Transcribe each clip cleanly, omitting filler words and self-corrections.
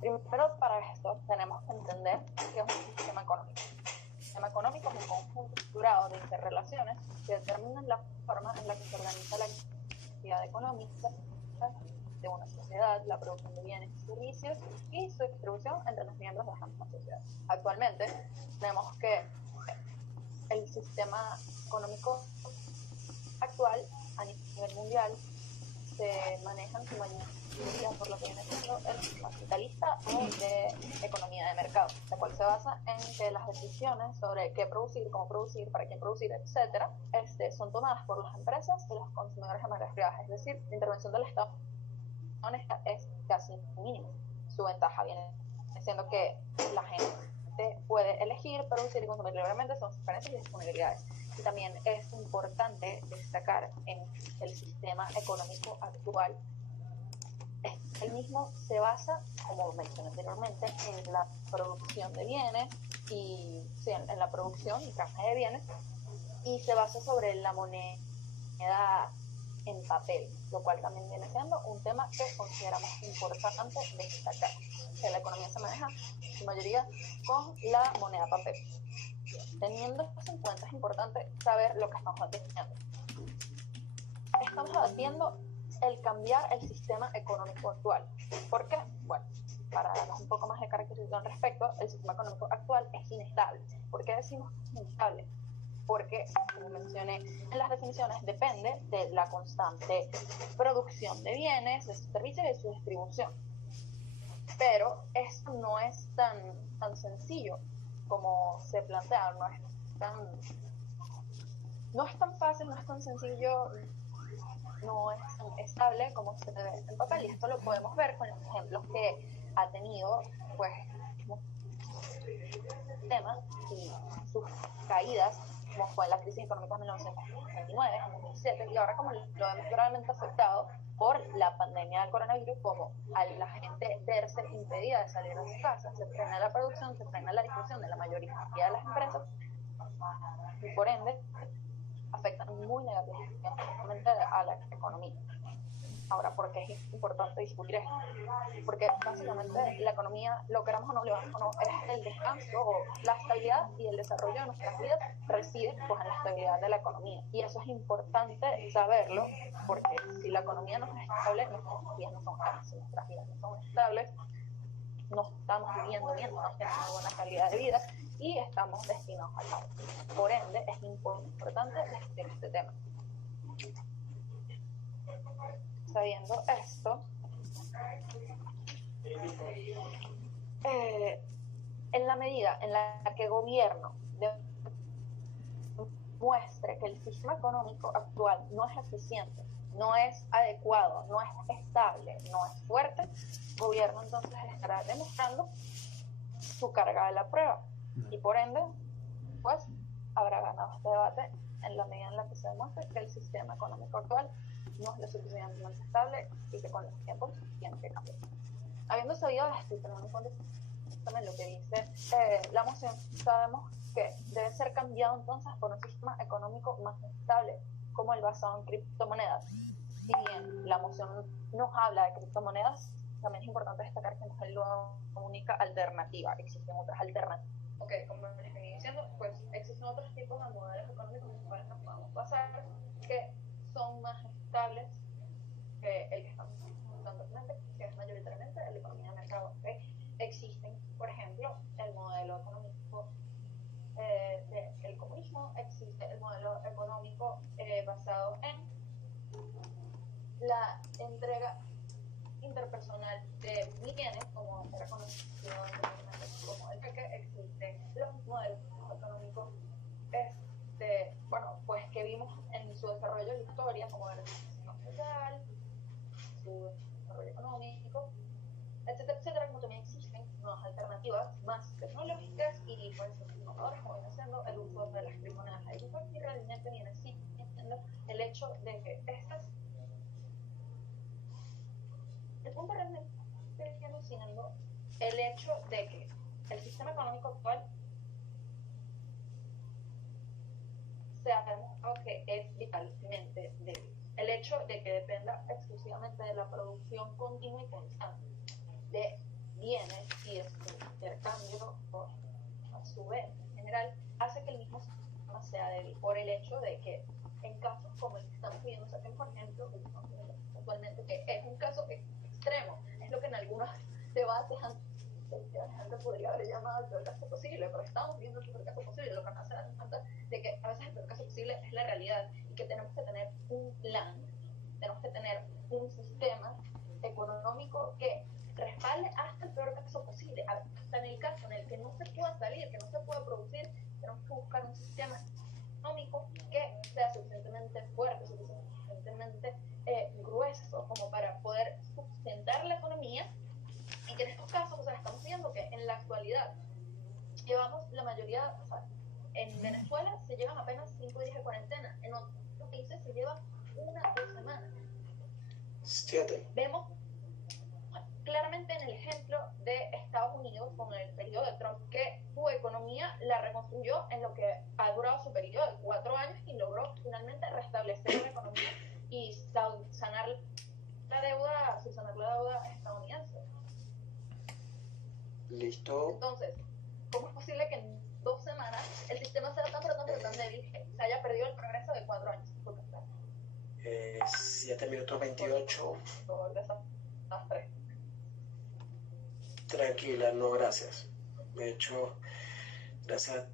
Primero, para esto tenemos que entender qué es un sistema económico. El sistema económico es un conjunto estructurado de interrelaciones que determinan la forma en la que se organiza la actividad económica de una sociedad, la producción de bienes y servicios y su distribución entre los miembros de esa misma sociedad. Actualmente tenemos que el sistema económico actual a nivel mundial se maneja en su mayoría por lo que viene siendo el sistema capitalista o de economía de mercado, la cual se basa en que las decisiones sobre qué producir, cómo producir, para quién producir, etcétera, son tomadas por las empresas y los consumidores de manera privada. Es decir, la intervención del Estado es casi mínima. Su ventaja viene siendo que la gente puede elegir, producir y consumir libremente según sus preferencias y disponibilidades. Y también es importante destacar en el sistema económico actual, el mismo se basa, como mencioné anteriormente, en la producción de bienes y sí, en la producción y canje de bienes, y se basa sobre la moneda en papel, lo cual también viene siendo un tema que consideramos importante destacar. Que la economía se maneja en su mayoría con la moneda papel. Teniendo eso en cuenta, es importante saber lo que estamos debatiendo. Estamos debatiendo el cambiar el sistema económico actual. ¿Por qué? Bueno, para darnos un poco más de caracterización al respecto, el sistema económico actual es inestable. ¿Por qué decimos inestable? Porque, como mencioné en las definiciones, depende de la constante producción de bienes, de sus servicios y de su distribución. Pero esto no es tan sencillo como se plantea, no es tan fácil, no es tan sencillo, no es tan estable como se ve en papel, y esto lo podemos ver con los ejemplos que ha tenido pues el tema y sus caídas, como fue la crisis económica de 1929, en 2007, y ahora como lo vemos gravemente afectado por la pandemia del coronavirus, como a la gente verse impedida de salir de sus casas, se frena la producción, se frena la distribución de la mayoría de las empresas, y por ende afectan muy negativamente a la economía. Ahora, ¿por qué es importante discutir esto? Porque básicamente la economía, lo queramos o no, es el descanso o la estabilidad y el desarrollo de nuestras vidas reside pues, en la estabilidad de la economía. Y eso es importante saberlo, porque si la economía no es estable, nuestras vidas no son estables. Si nuestras vidas no son estables, no estamos viviendo bien, no tenemos una buena calidad de vida y estamos destinados al caos. Por ende, es importante discutir este tema. Sabiendo esto, en la medida en la que el gobierno muestre que el sistema económico actual no es eficiente, no es adecuado, no es estable, no es fuerte, el gobierno entonces estará demostrando su carga de la prueba y por ende, pues, habrá ganado este debate en la medida en la que se demuestre que el sistema económico actual no es lo suficientemente estable y que con los tiempos tiene que cambiar. Habiendo sabido esto y teniendo en cuenta también lo que dice la moción, sabemos que debe ser cambiado entonces por un sistema económico más estable, como el basado en criptomonedas. Si bien la moción nos habla de criptomonedas, también es importante destacar que no es la única alternativa, existen otras alternativas. Ok, como les venía diciendo, pues existen otros tipos de modelos económicos en los cuales nos podemos basar que son más estables que el que estamos usando actualmente, que es mayoritariamente la economía de mercado. ¿Okay? Existen, por ejemplo, el modelo económico del comunismo, existe el modelo económico basado en la entrega interpersonal de bienes, como era conocido como el cheque. Existen los modelos económicos pues que vimos en su desarrollo de historia, como el social, su desarrollo económico, etcétera, etcétera, como también existen nuevas alternativas más tecnológicas y pues innovadoras, como viene siendo el uso de las criptomonedas. Y realmente viene siendo el hecho de que el punto realmente viene siendo el hecho de que el sistema económico actual se ha demostrado que es vitalmente débil. El hecho de que dependa exclusivamente de la producción continua y constante de bienes viene y es un intercambio, a su vez, en general, hace que el mismo sistema sea débil por el hecho de que en casos como el que estamos viendo, saquen por ejemplo, el que estamos viendo actualmente, que es un caso extremo, es lo que en algunos debates la gente podría haber llamado el peor caso posible, pero estamos viendo el peor caso posible, lo que nos hace dar cuenta de que a veces el peor caso posible es la realidad y que tenemos que tener un plan, tenemos que tener un sistema económico que respalde hasta el peor caso posible, hasta en el caso en el que no se pueda salir, que no se pueda producir, tenemos que buscar un sistema económico que sea suficientemente fuerte, suficientemente grueso como para poder sustentar la economía, y que en estos casos, o sea, estamos viendo que en la actualidad llevamos la mayoría, o sea, en Venezuela se llevan apenas 5 días de cuarentena, en otros países se llevan 1 o 2 semanas. 7. Vemos claramente en el ejemplo de Estados Unidos con el periodo de Trump que su economía la reconstruyó en lo que ha durado su periodo de 4 años y logró finalmente restablecer la economía y sanar la deuda estadounidense. Listo. Entonces, ¿cómo es posible que en 2 semanas el sistema sea tan débil que se haya perdido el progreso de 4 años? 7 minutos 28. Todo el desastre. Tranquila, no, gracias. De hecho, gracias.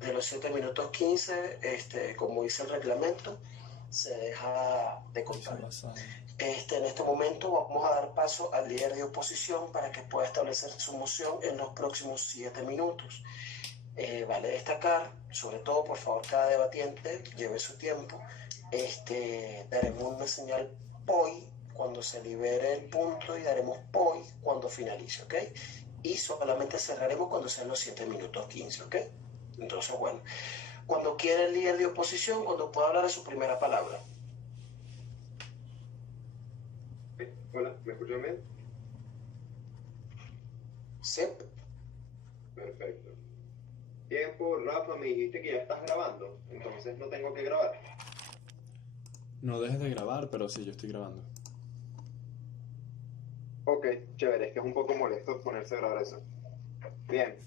De los 7 minutos 15, como dice el reglamento, se deja de contar. En este momento vamos a dar paso al líder de oposición para que pueda establecer su moción en los próximos 7 minutos. Vale destacar, sobre todo, por favor, cada debatiente lleve su tiempo. Daremos una señal POI cuando se libere el punto y daremos POI cuando finalice, ¿ok? Y solamente cerraremos cuando sean los 7 minutos 15, ¿ok? Entonces, bueno, cuando quiera el líder de oposición, cuando pueda hablar de su primera palabra. Hola, ¿me escuchan bien? Sí. Perfecto. Tiempo, Rafa, me dijiste que ya estás grabando, entonces no tengo que grabar. No dejes de grabar, pero sí, yo estoy grabando. Ok, chévere, es que es un poco molesto ponerse a grabar eso. Bien.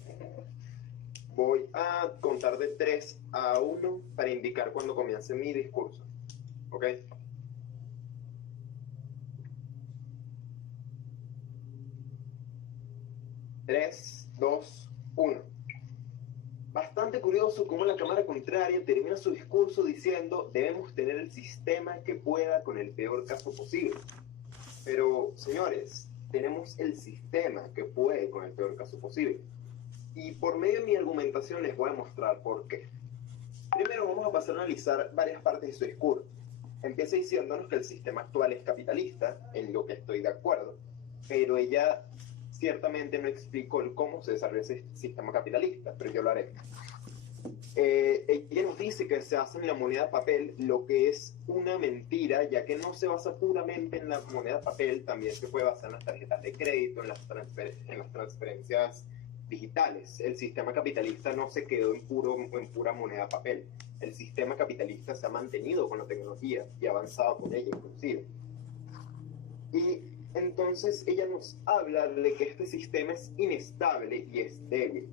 Voy a contar de 3 a 1 para indicar cuando comience mi discurso. ¿Ok? 3, 2, 1. Bastante curioso cómo la Cámara Contraria termina su discurso diciendo debemos tener el sistema que pueda con el peor caso posible. Pero, señores, tenemos el sistema que puede con el peor caso posible. Y por medio de mi argumentación les voy a mostrar por qué. Primero vamos a pasar a analizar varias partes de su discurso. Empieza diciéndonos que el sistema actual es capitalista, en lo que estoy de acuerdo, pero ella ciertamente no explicó el cómo se desarrolla ese sistema capitalista, pero yo lo haré. Ella nos dice que se basa en la moneda papel, lo que es una mentira, ya que no se basa puramente en la moneda papel, también se puede basar en las tarjetas de crédito, en las transferencias digitales. El sistema capitalista no se quedó en pura moneda papel. El sistema capitalista se ha mantenido con la tecnología y ha avanzado con ella inclusive. Y entonces ella nos habla de que este sistema es inestable y es débil.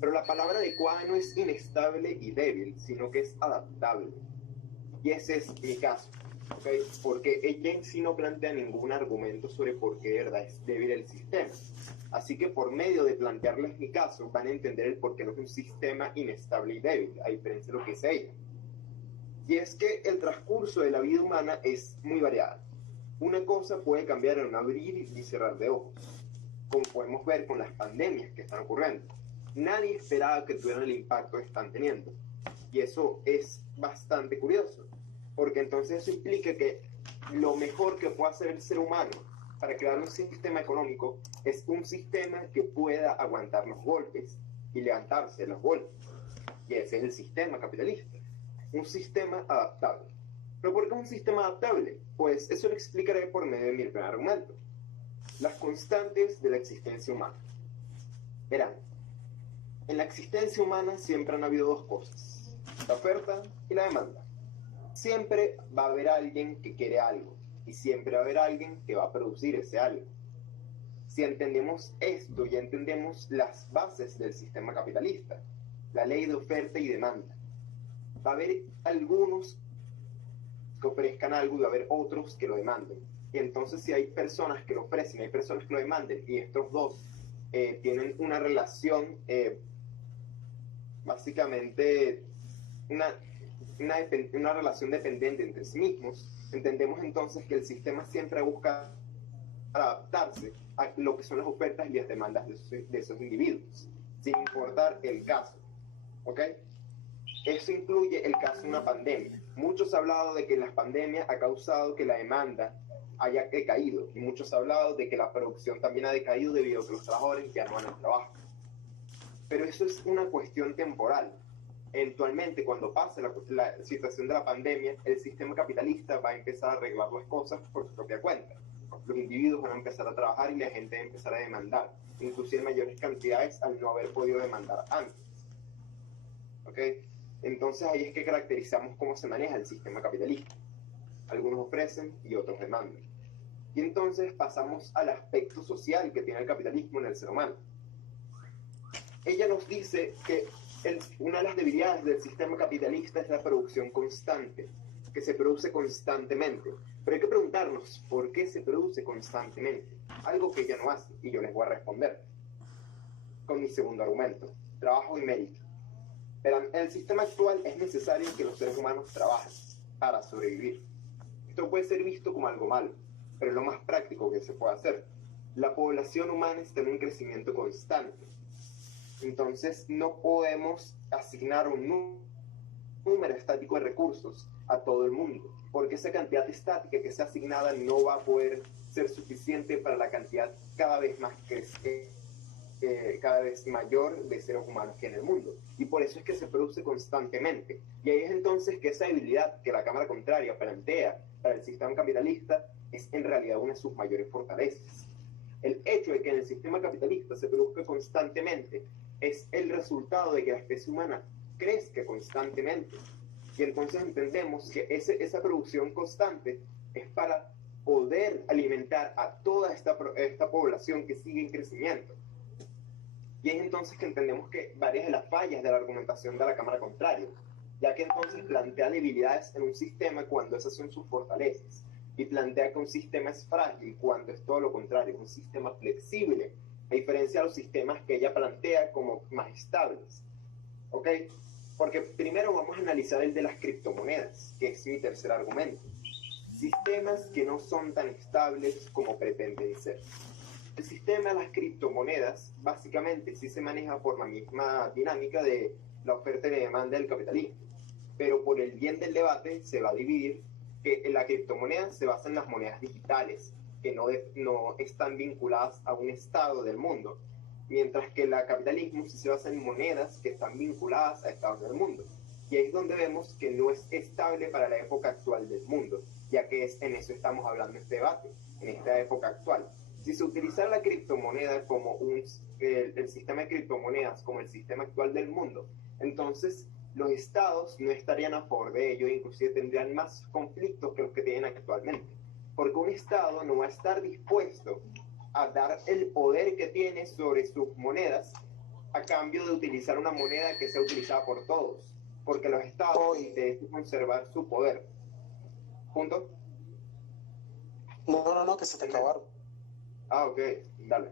Pero la palabra adecuada no es inestable y débil, sino que es adaptable. Y ese es mi caso, ¿okay? Porque ella en sí no plantea ningún argumento sobre por qué de verdad es débil el sistema. Así que por medio de plantearles mi caso, van a entender el por qué no es un sistema inestable y débil, a diferencia de lo que dice ella. Y es que el transcurso de la vida humana es muy variado. Una cosa puede cambiar en un abrir y cerrar de ojos, como podemos ver con las pandemias que están ocurriendo. Nadie esperaba que tuvieran el impacto que están teniendo. Y eso es bastante curioso, porque entonces eso implica que lo mejor que puede hacer el ser humano para crear un sistema económico es un sistema que pueda aguantar los golpes y levantarse de los golpes. Y ese es el sistema capitalista, un sistema adaptable. ¿Pero por qué un sistema adaptable? Pues eso lo explicaré por medio de mi primer argumento. Las constantes de la existencia humana. Verán, en la existencia humana siempre han habido dos cosas, la oferta y la demanda. Siempre va a haber alguien que quiere algo y siempre va a haber alguien que va a producir ese algo. Si entendemos esto, ya entendemos las bases del sistema capitalista, la ley de oferta y demanda. Va a haber algunos que ofrezcan algo y va a haber otros que lo demanden. Y entonces si hay personas que lo ofrecen, hay personas que lo demanden, y estos dos tienen una relación, básicamente una relación dependiente entre sí mismos, entendemos entonces que el sistema siempre busca adaptarse a lo que son las ofertas y las demandas de esos individuos, sin importar el caso. ¿Ok? Eso incluye el caso de una pandemia. Muchos han hablado de que la pandemia ha causado que la demanda haya decaído, y muchos han hablado de que la producción también ha decaído debido a que los trabajadores ya no van al trabajo. Pero eso es una cuestión temporal. Eventualmente, cuando pase la situación de la pandemia, el sistema capitalista va a empezar a arreglar las cosas por su propia cuenta. Los individuos van a empezar a trabajar y la gente va a empezar a demandar, inclusive en mayores cantidades al no haber podido demandar antes. ¿Ok? Entonces ahí es que caracterizamos cómo se maneja el sistema capitalista. Algunos ofrecen y otros demandan. Y entonces pasamos al aspecto social que tiene el capitalismo en el ser humano. Ella nos dice que una de las debilidades del sistema capitalista es la producción constante, que se produce constantemente. Pero hay que preguntarnos por qué se produce constantemente, algo que ella no hace, y yo les voy a responder con mi segundo argumento: trabajo y mérito. Pero en el sistema actual es necesario que los seres humanos trabajen para sobrevivir. Esto puede ser visto como algo malo, pero es lo más práctico que se puede hacer. La población humana está en un crecimiento constante. Entonces no podemos asignar un número estático de recursos a todo el mundo, porque esa cantidad estática que sea asignada no va a poder ser suficiente para la cantidad cada vez mayor de seres humanos que en el mundo. Y por eso es que se produce constantemente. Y ahí es entonces que esa debilidad que la Cámara Contraria plantea para el sistema capitalista es en realidad una de sus mayores fortalezas. El hecho de que en el sistema capitalista se produzca constantemente es el resultado de que la especie humana crezca constantemente. Y entonces entendemos que esa producción constante es para poder alimentar a toda esta población que sigue en crecimiento. Y es entonces que entendemos que varias de las fallas de la argumentación de la Cámara Contraria, ya que entonces plantea debilidades en un sistema cuando esas son sus fortalezas, y plantea que un sistema es frágil cuando es todo lo contrario, un sistema flexible, a diferencia de los sistemas que ella plantea como más estables. ¿Ok? Porque primero vamos a analizar el de las criptomonedas, que es mi tercer argumento. Sistemas que no son tan estables como pretenden ser. El sistema de las criptomonedas básicamente sí se maneja por la misma dinámica de la oferta y la demanda del capitalismo, pero por el bien del debate se va a dividir que la criptomoneda se basa en las monedas digitales, que no están vinculadas a un estado del mundo, mientras que el capitalismo sí se basa en monedas que están vinculadas a estados del mundo. Y ahí es donde vemos que no es estable para la época actual del mundo, ya que en eso estamos hablando en este debate, en esta época actual. Si se utilizara la criptomoneda como el sistema de criptomonedas como el sistema actual del mundo, entonces los estados no estarían a favor de ello, inclusive tendrían más conflictos que los que tienen actualmente, porque un estado no va a estar dispuesto a dar el poder que tiene sobre sus monedas a cambio de utilizar una moneda que sea utilizada por todos, porque los estados deben conservar su poder. ¿Punto? No, que se te acabaron. Ah, ok, dale.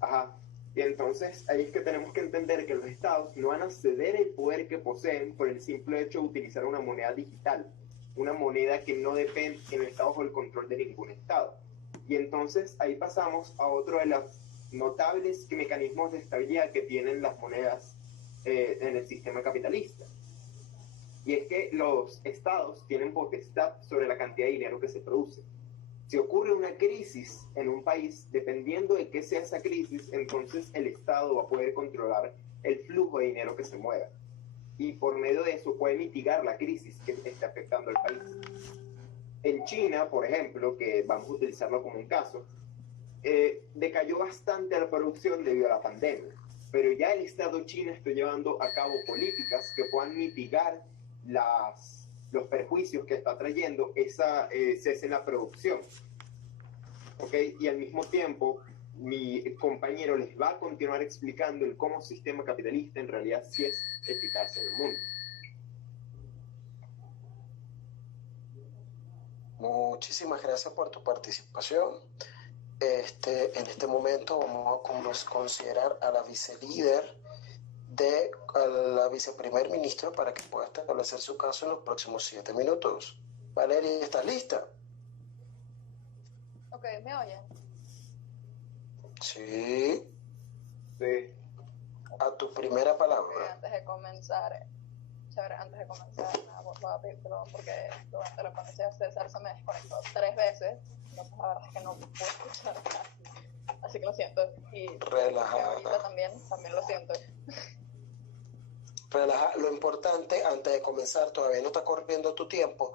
Ajá. Y entonces ahí es que tenemos que entender que los estados no van a ceder el poder que poseen por el simple hecho de utilizar una moneda digital, una moneda que no está bajo el control de ningún estado. Y entonces ahí pasamos a otro de los notables mecanismos de estabilidad que tienen las monedas en el sistema capitalista. Y es que los estados tienen potestad sobre la cantidad de dinero que se produce. Si ocurre una crisis en un país, dependiendo de qué sea esa crisis, entonces el Estado va a poder controlar el flujo de dinero que se mueva. Y por medio de eso puede mitigar la crisis que está afectando al país. En China, por ejemplo, que vamos a utilizarlo como un caso, decayó bastante la producción debido a la pandemia. Pero ya el Estado chino está llevando a cabo políticas que puedan mitigar los perjuicios que está trayendo esa cese en la producción. ¿Okay? Y al mismo tiempo mi compañero les va a continuar explicando el cómo el sistema capitalista en realidad sí es eficaz en el mundo. Muchísimas gracias por tu participación. En este momento vamos a considerar a la vicelíder a la viceprimer ministro para que pueda establecer su caso en los próximos 7 minutos. Valeria, ¿estás lista? Ok, ¿me oyen? Sí. Sí. A tu primera Ok, palabra. antes de comenzar, nada, voy a pedir perdón porque durante la ponencia de César se me desconectó 3 veces, entonces la verdad es que no puedo escuchar nada. Así que lo siento. Y Relajada. ahorita también lo siento. Relaja. Lo importante, antes de comenzar, todavía no está corriendo tu tiempo,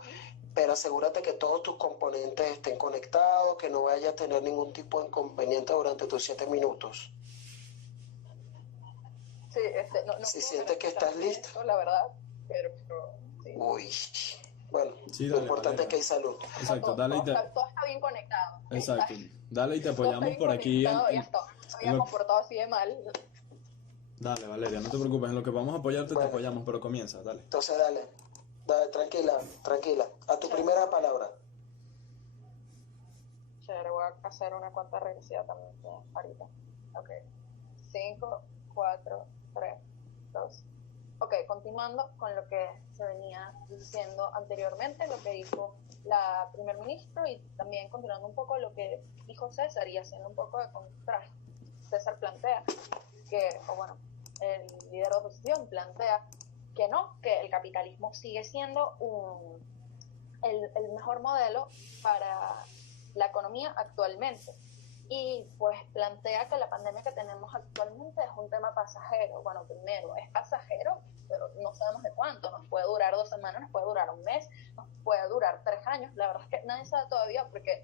pero asegúrate que todos tus componentes estén conectados, que no vaya a tener ningún tipo de inconveniente durante tus 7 minutos. Sí, no Si puedo sientes que estás lista. esto, la verdad, pero sí. Uy. Bueno, Sí, lo dale, importante Valeria. es que hay salud. Exacto, dale y te... Todo está bien conectado. Exacto, dale y te Todo está apoyamos bien por aquí. conectado, ya está. No había comportado así de mal. Dale, Valeria, no te preocupes, en lo que vamos a apoyarte Bueno. te apoyamos, pero comienza, dale. Entonces dale, tranquila. A tu primera palabra. Chévere, voy a hacer una cuenta regresiva también ahorita. Ok. 5, 4, 3, 2. Ok, continuando con lo que se venía diciendo anteriormente, lo que dijo la primer ministro y también continuando un poco lo que dijo César y haciendo un poco de contraste. César plantea que, o bueno, el líder de oposición plantea que no, que el capitalismo sigue siendo el mejor modelo para la economía actualmente. Y pues plantea que la pandemia que tenemos actualmente es un tema pasajero. Bueno, primero, es pasajero, pero no sabemos de cuánto. Nos puede durar 2 semanas, nos puede durar un mes, nos puede durar 3 años. La verdad es que nadie sabe todavía porque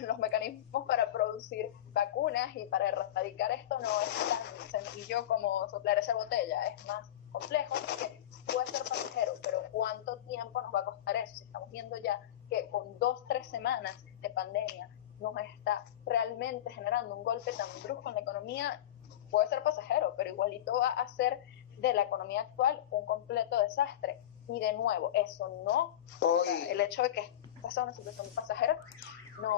los mecanismos para producir vacunas y para erradicar esto no es tan sencillo como soplar esa botella. Es más complejo, así que puede ser pasajero, pero ¿cuánto tiempo nos va a costar eso? Si estamos viendo ya que con 2-3 semanas de pandemia nos está realmente generando un golpe tan brusco en la economía, puede ser pasajero, pero igualito va a ser de la economía actual un completo desastre. Y de nuevo, eso no, o sea, el hecho de que esta sea una situación pasajera, no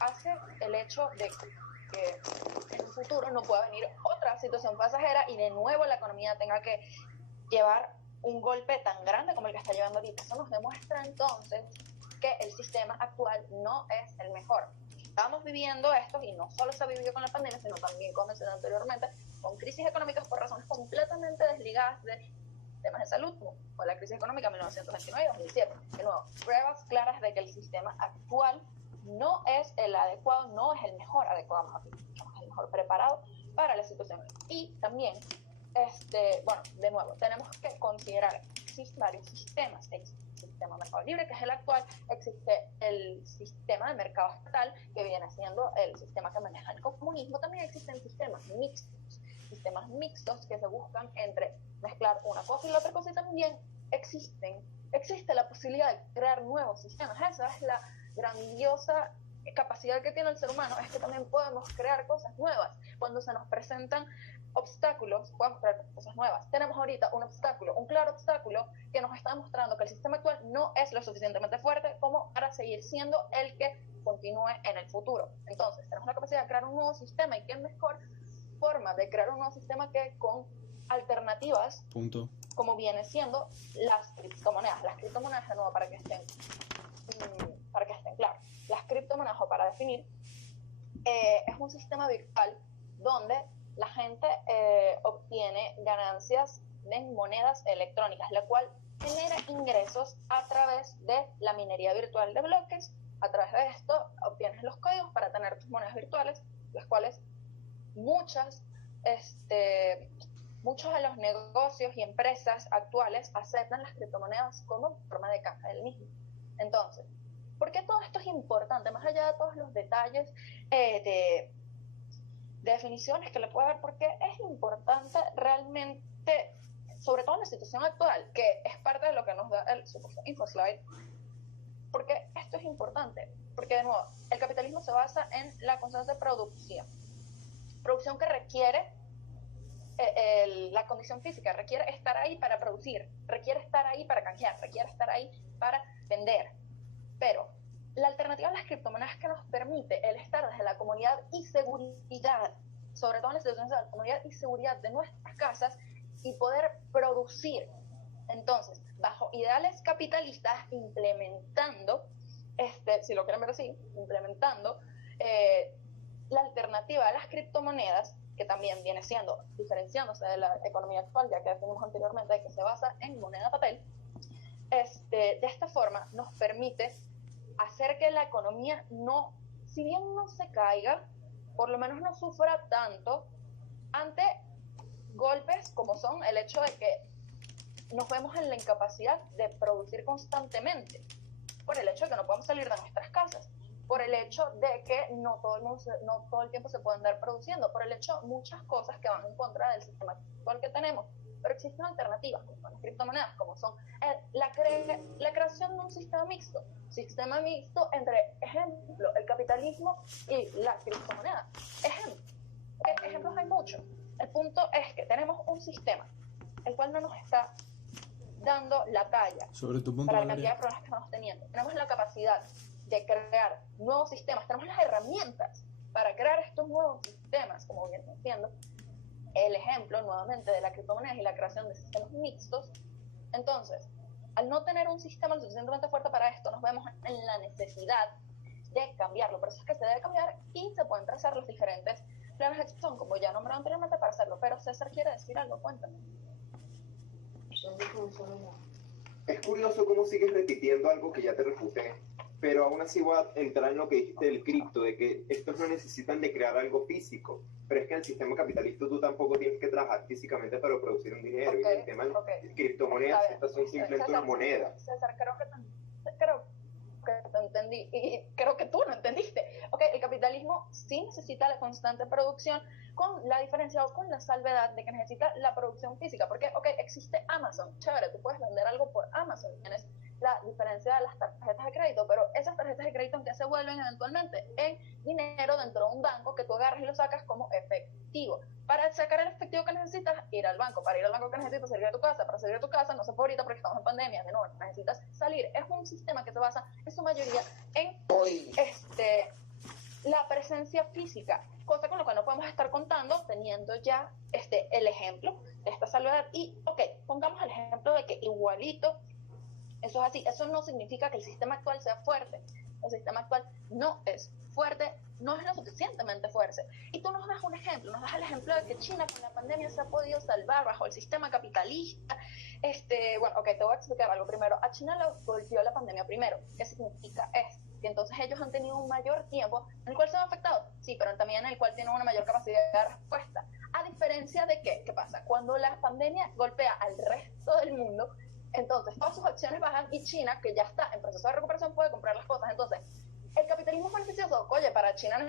hace el hecho de que en un futuro no pueda venir otra situación pasajera y de nuevo la economía tenga que llevar un golpe tan grande como el que está llevando ahorita. Eso nos demuestra entonces que el sistema actual no es el mejor. Estamos viviendo esto, y no solo se vivió con la pandemia, sino también, como mencioné anteriormente, con crisis económicas por razones completamente desligadas de temas de salud, como fue la crisis económica 1929 y 2007. De nuevo, pruebas claras de que el sistema actual no es el adecuado, no es el mejor adecuado, no es el mejor preparado para la situación. Y también, bueno, de nuevo, tenemos que considerar que existen varios sistemas. Existe el sistema de mercado libre, que es el actual, existe el sistema de mercado estatal, que viene siendo el sistema que maneja el comunismo. También existen sistemas mixtos que se buscan entre mezclar una cosa y la otra cosa, y también existe la posibilidad de crear nuevos sistemas. Esa es la grandiosa capacidad que tiene el ser humano, es que también podemos crear cosas nuevas. Cuando se nos presentan obstáculos, podemos crear cosas nuevas. Tenemos ahorita un claro obstáculo que nos está demostrando que el sistema actual no es lo suficientemente fuerte como para seguir siendo el que continúe en el futuro. Entonces, tenemos la capacidad de crear un nuevo sistema, y qué mejor forma de crear un nuevo sistema que con alternativas, como viene siendo las criptomonedas. Las criptomonedas, de nuevo, para que estén claros, las criptomonedas, o para definir, es un sistema virtual donde la gente obtiene ganancias en monedas electrónicas, la cual genera ingresos a través de la minería virtual de bloques. A través de esto obtienes los códigos para tener tus monedas virtuales, las cuales muchos de los negocios y empresas actuales aceptan las criptomonedas como forma de caja del mismo. Entonces, ¿por qué todo esto es importante? Más allá de todos los detalles de definiciones que le puede haber, porque es importante realmente, sobre todo en la situación actual, que es parte de lo que nos da el supuesto InfoSlide. Porque esto es importante, porque de nuevo, el capitalismo se basa en la constante producción. producción que requiere la condición física, requiere estar ahí para producir, requiere estar ahí para canjear, requiere estar ahí para vender. Pero la alternativa a las criptomonedas que nos permite el estar desde la comodidad y seguridad, sobre todo en las situaciones de la comodidad y seguridad de nuestras casas, y poder producir. Entonces, bajo ideales capitalistas, implementando, si lo quieren ver así, implementando la alternativa a las criptomonedas, que también viene siendo, diferenciándose de la economía actual, ya que definimos anteriormente, que se basa en moneda papel, de esta forma nos permite hacer que la economía no, si bien no se caiga, por lo menos no sufra tanto ante golpes como son el hecho de que nos vemos en la incapacidad de producir constantemente, por el hecho de que no podemos salir de nuestras casas, por el hecho de que no todo el tiempo se puede andar produciendo, por el hecho de muchas cosas que van en contra del sistema actual que tenemos. Pero existen alternativas, como son las criptomonedas, como son la creación de un sistema mixto entre, ejemplo, el capitalismo y la criptomoneda. Ejemplos hay muchos. El punto es que tenemos un sistema el cual no nos está dando la talla Sobre tu punto, para la Valeria. cantidad de problemas que estamos teniendo. Tenemos la capacidad de crear nuevos sistemas, tenemos las herramientas para crear estos nuevos sistemas, como bien entiendo. El ejemplo, nuevamente, de la criptomoneda y la creación de sistemas mixtos. Entonces, al no tener un sistema lo suficientemente fuerte para esto, nos vemos en la necesidad de cambiarlo. Por eso es que se debe cambiar y se pueden trazar los diferentes planes de acción, como ya nombré anteriormente, para hacerlo. Pero César quiere decir algo, cuéntame. Es curioso cómo sigues repitiendo algo que ya te refuté, pero aún así voy a entrar en lo que dijiste del cripto, de que estos no necesitan de crear algo físico, pero es que en el sistema capitalista tú tampoco tienes que trabajar físicamente para producir un dinero, y en el tema de criptomonedas, estas son simplemente una moneda. César, creo que te entendí, y creo que tú no entendiste. El capitalismo sí necesita la constante producción, con la diferencia o con la salvedad de que necesita la producción física, porque existe Amazon, chévere, tú puedes vender algo por Amazon, tienes la diferencia de las tarjetas de crédito, pero esas tarjetas de crédito, ¿en qué se vuelven eventualmente? En dinero dentro de un banco que tú agarras y lo sacas como efectivo. Para sacar el efectivo que necesitas, ir al banco. Para ir al banco, que necesitas salir de tu casa. Para salir de tu casa, no se puede ahorita porque estamos en pandemia, de nuevo, necesitas salir. Es un sistema que se basa en su mayoría en la presencia física, cosa con la cual no podemos estar contando, teniendo ya el ejemplo de esta salvedad. Y, pongamos el ejemplo de que igualito eso es así. Eso no significa que el sistema actual sea fuerte. El sistema actual no es fuerte, no es lo suficientemente fuerte. Y tú nos das un ejemplo, nos das el ejemplo de que China con la pandemia se ha podido salvar bajo el sistema capitalista. Te voy a explicar algo primero. A China le golpeó la pandemia primero. ¿Qué significa esto? Que entonces ellos han tenido un mayor tiempo en el cual se han afectado, sí, pero también en el cual tienen una mayor capacidad de respuesta. A diferencia de ¿qué pasa? Cuando la pandemia golpea al resto del mundo, entonces todas sus acciones bajan y China, que ya está en proceso de recuperación, puede comprar las cosas. Entonces, el capitalismo es beneficioso. Para China en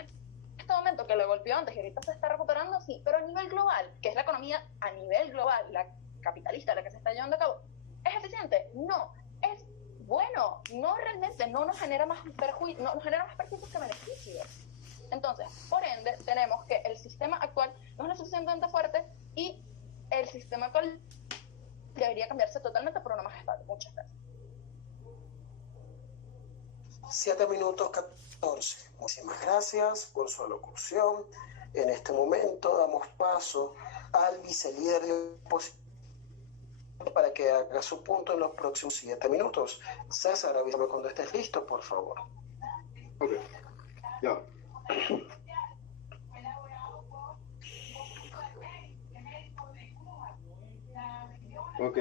este momento, que lo golpeó antes y ahorita se está recuperando, sí, pero a nivel global, que es la economía a nivel global, la capitalista, la que se está llevando a cabo, ¿es eficiente? No. ¿Es bueno? No, realmente no nos genera más perjuicios, no nos genera más perjuicios que beneficios. Entonces, por ende, tenemos que el sistema actual no es lo suficientemente fuerte y el sistema actual debería cambiarse totalmente por uno más estable. Muchas gracias. 7 minutos 14. Muchísimas gracias por su alocución. En este momento damos paso al vicelíder de oposición para que haga su punto en los próximos 7 minutos. César, avísame cuando estés listo, por favor. Ok, ya. Ok,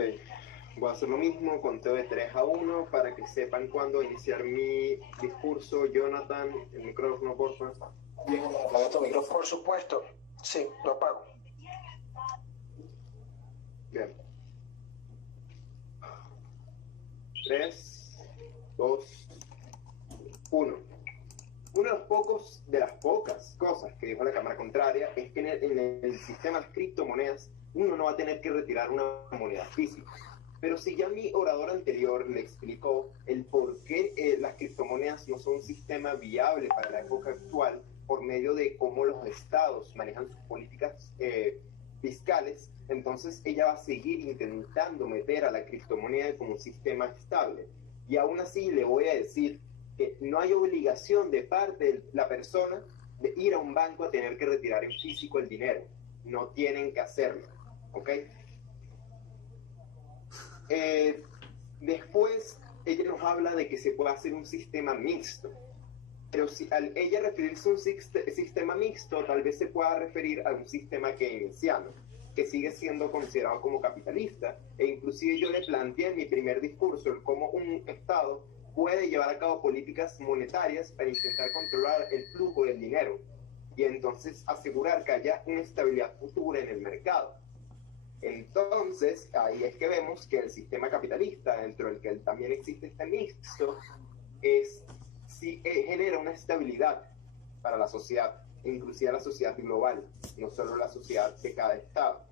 voy a hacer lo mismo, conteo de 3 a 1 para que sepan cuándo iniciar mi discurso. Jonathan, el micrófono, por favor. Bien, apaga tu micrófono, por supuesto. Sí, lo apago. Bien. 3, 2, 1. Una de las pocas cosas que dijo la Cámara Contraria es que en el sistema de criptomonedas uno no va a tener que retirar una moneda física. Pero si ya mi orador anterior le explicó el por qué las criptomonedas no son un sistema viable para la época actual, por medio de cómo los estados manejan sus políticas fiscales, entonces ella va a seguir intentando meter a la criptomoneda como un sistema estable. Y aún así le voy a decir que no hay obligación de parte de la persona de ir a un banco a tener que retirar en físico el dinero. No tienen que hacerlo, ¿ok? Después ella nos habla de que se puede hacer un sistema mixto. Pero si al ella referirse a un sistema mixto, tal vez se pueda referir a un sistema keynesiano, que sigue siendo considerado como capitalista, e inclusive yo le planteé en mi primer discurso el cómo un Estado puede llevar a cabo políticas monetarias para intentar controlar el flujo del dinero y entonces asegurar que haya una estabilidad futura en el mercado. Entonces, ahí es que vemos que el sistema capitalista, dentro del que también existe este mixto, genera una estabilidad para la sociedad, inclusive la sociedad global, no solo la sociedad de cada estado.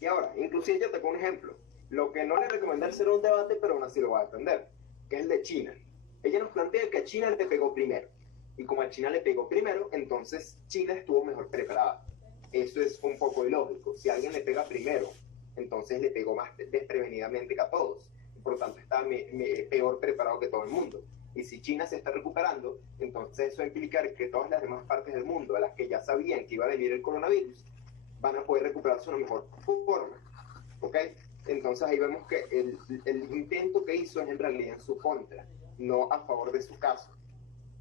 Y ahora, inclusive yo te pongo un ejemplo, lo que no le recomendé hacer un debate, pero aún así lo voy a defender, que es el de China. Ella nos plantea que a China le pegó primero, y como a China le pegó primero, entonces China estuvo mejor preparada. Eso es un poco ilógico. Si a alguien le pega primero, entonces le pegó más desprevenidamente que a todos, por lo tanto está peor preparado que todo el mundo. Y si China se está recuperando, entonces eso implica que todas las demás partes del mundo, a las que ya sabían que iba a venir el coronavirus, van a poder recuperarse de una mejor forma, ¿ok? Entonces ahí vemos que el intento que hizo es en realidad en su contra, no a favor de su caso.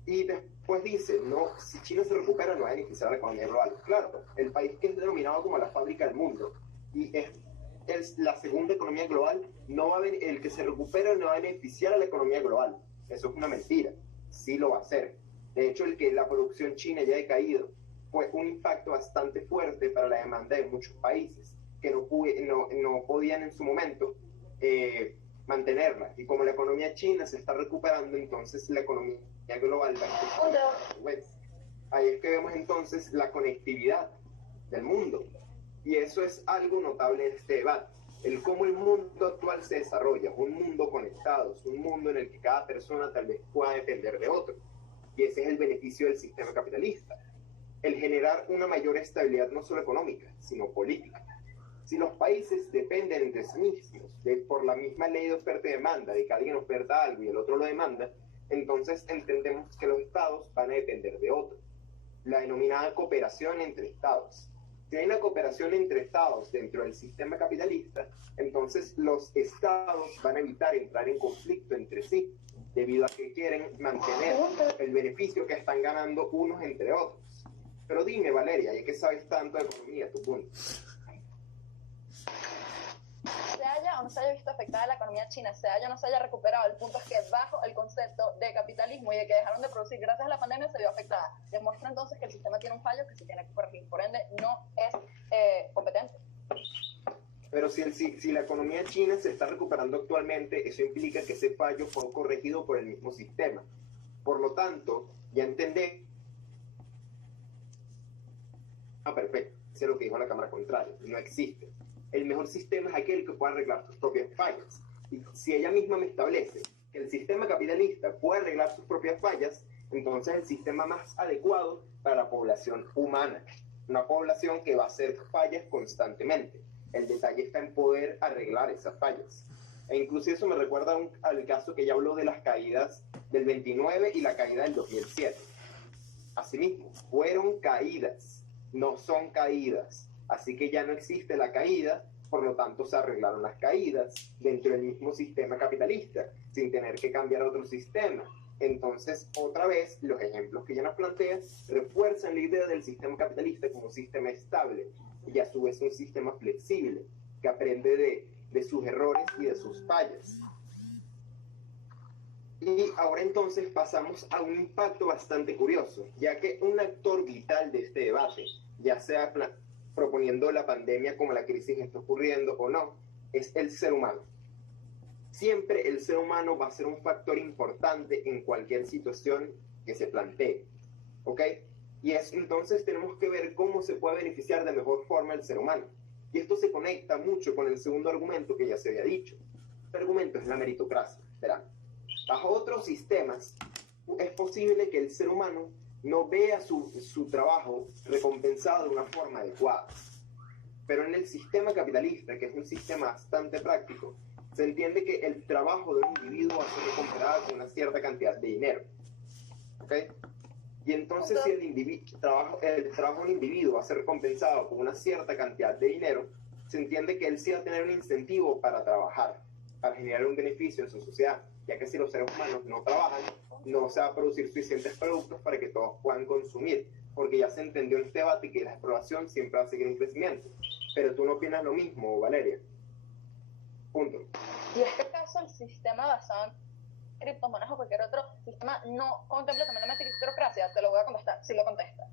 Y después dice, no, si China se recupera no va a beneficiar a la economía global. Claro, el país que es denominado como la fábrica del mundo y es la segunda economía global, el que se recupera no va a beneficiar a la economía global. Eso es una mentira, sí lo va a hacer. De hecho, el que la producción china haya decaído fue un impacto bastante fuerte para la demanda de muchos países que no podían en su momento mantenerla. Y como la economía china se está recuperando, entonces la economía global va a empezar. Ahí es que vemos entonces la conectividad del mundo. Y eso es algo notable en este debate. El cómo el mundo actual se desarrolla, un mundo conectado, un mundo en el que cada persona tal vez pueda depender de otro. Y ese es el beneficio del sistema capitalista. El generar una mayor estabilidad no solo económica, sino política. Si los países dependen entre sí mismos, por la misma ley de oferta y demanda, de que alguien oferta algo y el otro lo demanda, entonces entendemos que los estados van a depender de otros. La denominada cooperación entre estados. Si hay una cooperación entre estados dentro del sistema capitalista, entonces los estados van a evitar entrar en conflicto entre sí, debido a que quieren mantener el beneficio que están ganando unos entre otros. Pero dime, Valeria, ya que sabes tanto de economía, tu punto. Se haya o no se haya visto afectada la economía china, se haya o no se haya recuperado, el punto es que bajo el concepto de capitalismo y de que dejaron de producir gracias a la pandemia se vio afectada. Demuestra entonces que el sistema tiene un fallo que se tiene que corregir, por ende no es competente. Pero si la economía china se está recuperando actualmente, eso implica que ese fallo fue corregido por el mismo sistema. Por lo tanto, ya entendé. Perfecto, eso es lo que dijo la cámara contraria, no existe. El mejor sistema es aquel que pueda arreglar sus propias fallas. Y si ella misma me establece que el sistema capitalista puede arreglar sus propias fallas, entonces el sistema más adecuado para la población humana. Una población que va a hacer fallas constantemente. El detalle está en poder arreglar esas fallas. E incluso eso me recuerda al caso que ya habló de las caídas del 29 y la caída del 2007. Asimismo, fueron caídas, no son caídas. Así que ya no existe la caída, por lo tanto se arreglaron las caídas dentro del mismo sistema capitalista, sin tener que cambiar a otro sistema. Entonces, otra vez, los ejemplos que ya nos plantea refuerzan la idea del sistema capitalista como un sistema estable y a su vez un sistema flexible, que aprende de sus errores y de sus fallas. Y ahora entonces pasamos a un impacto bastante curioso, ya que un actor vital de este debate, ya sea proponiendo la pandemia como la crisis está ocurriendo o no, es el ser humano. Siempre el ser humano va a ser un factor importante en cualquier situación que se plantee, ¿ok? Y entonces tenemos que ver cómo se puede beneficiar de mejor forma el ser humano. Y esto se conecta mucho con el segundo argumento que ya se había dicho. El argumento es la meritocracia. Verán, bajo otros sistemas es posible que el ser humano no vea su trabajo recompensado de una forma adecuada. Pero en el sistema capitalista, que es un sistema bastante práctico, se entiende que el trabajo de un individuo va a ser recompensado con una cierta cantidad de dinero. ¿Ok? Y entonces si el trabajo de un individuo va a ser recompensado con una cierta cantidad de dinero, se entiende que él sí va a tener un incentivo para trabajar, para generar un beneficio en su sociedad, ya que si los seres humanos no trabajan, no se va a producir suficientes productos para que todos puedan consumir, porque ya se entendió en este debate que la exploración siempre va a seguir en crecimiento. Pero tú no opinas lo mismo, Valeria. Punto. Y en este caso, el sistema basado en criptomonedas o cualquier otro sistema no contempla también la meritocracia. Te lo voy a contestar, si lo contesta.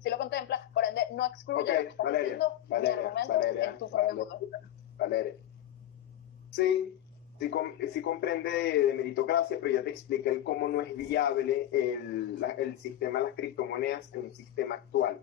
Si lo contempla, por ende, no excluye lo que estás diciendo ni argumentos en tu propio mundo. Valeria. Sí comprende de meritocracia, pero ya te expliqué el cómo no es viable el sistema de las criptomonedas en un sistema actual.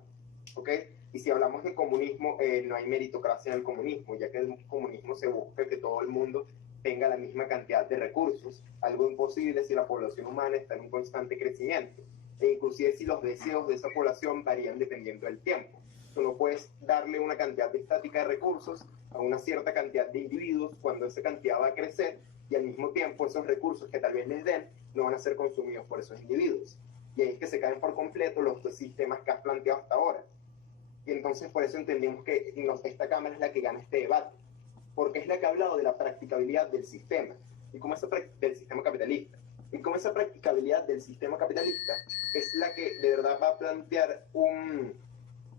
¿Ok? Y si hablamos de comunismo, no hay meritocracia en el comunismo, ya que en el comunismo se busca que todo el mundo tenga la misma cantidad de recursos, algo imposible si la población humana está en un constante crecimiento, e inclusive si los deseos de esa población varían dependiendo del tiempo. Tú no puedes darle una cantidad estática de recursos a una cierta cantidad de individuos cuando esa cantidad va a crecer, y al mismo tiempo esos recursos que tal vez les den no van a ser consumidos por esos individuos. Y ahí es que se caen por completo los dos sistemas que has planteado hasta ahora. Y entonces por eso entendimos que esta Cámara es la que gana este debate, porque es la que ha hablado de la practicabilidad del sistema, y cómo del sistema capitalista. Y cómo esa practicabilidad del sistema capitalista es la que de verdad va a plantear un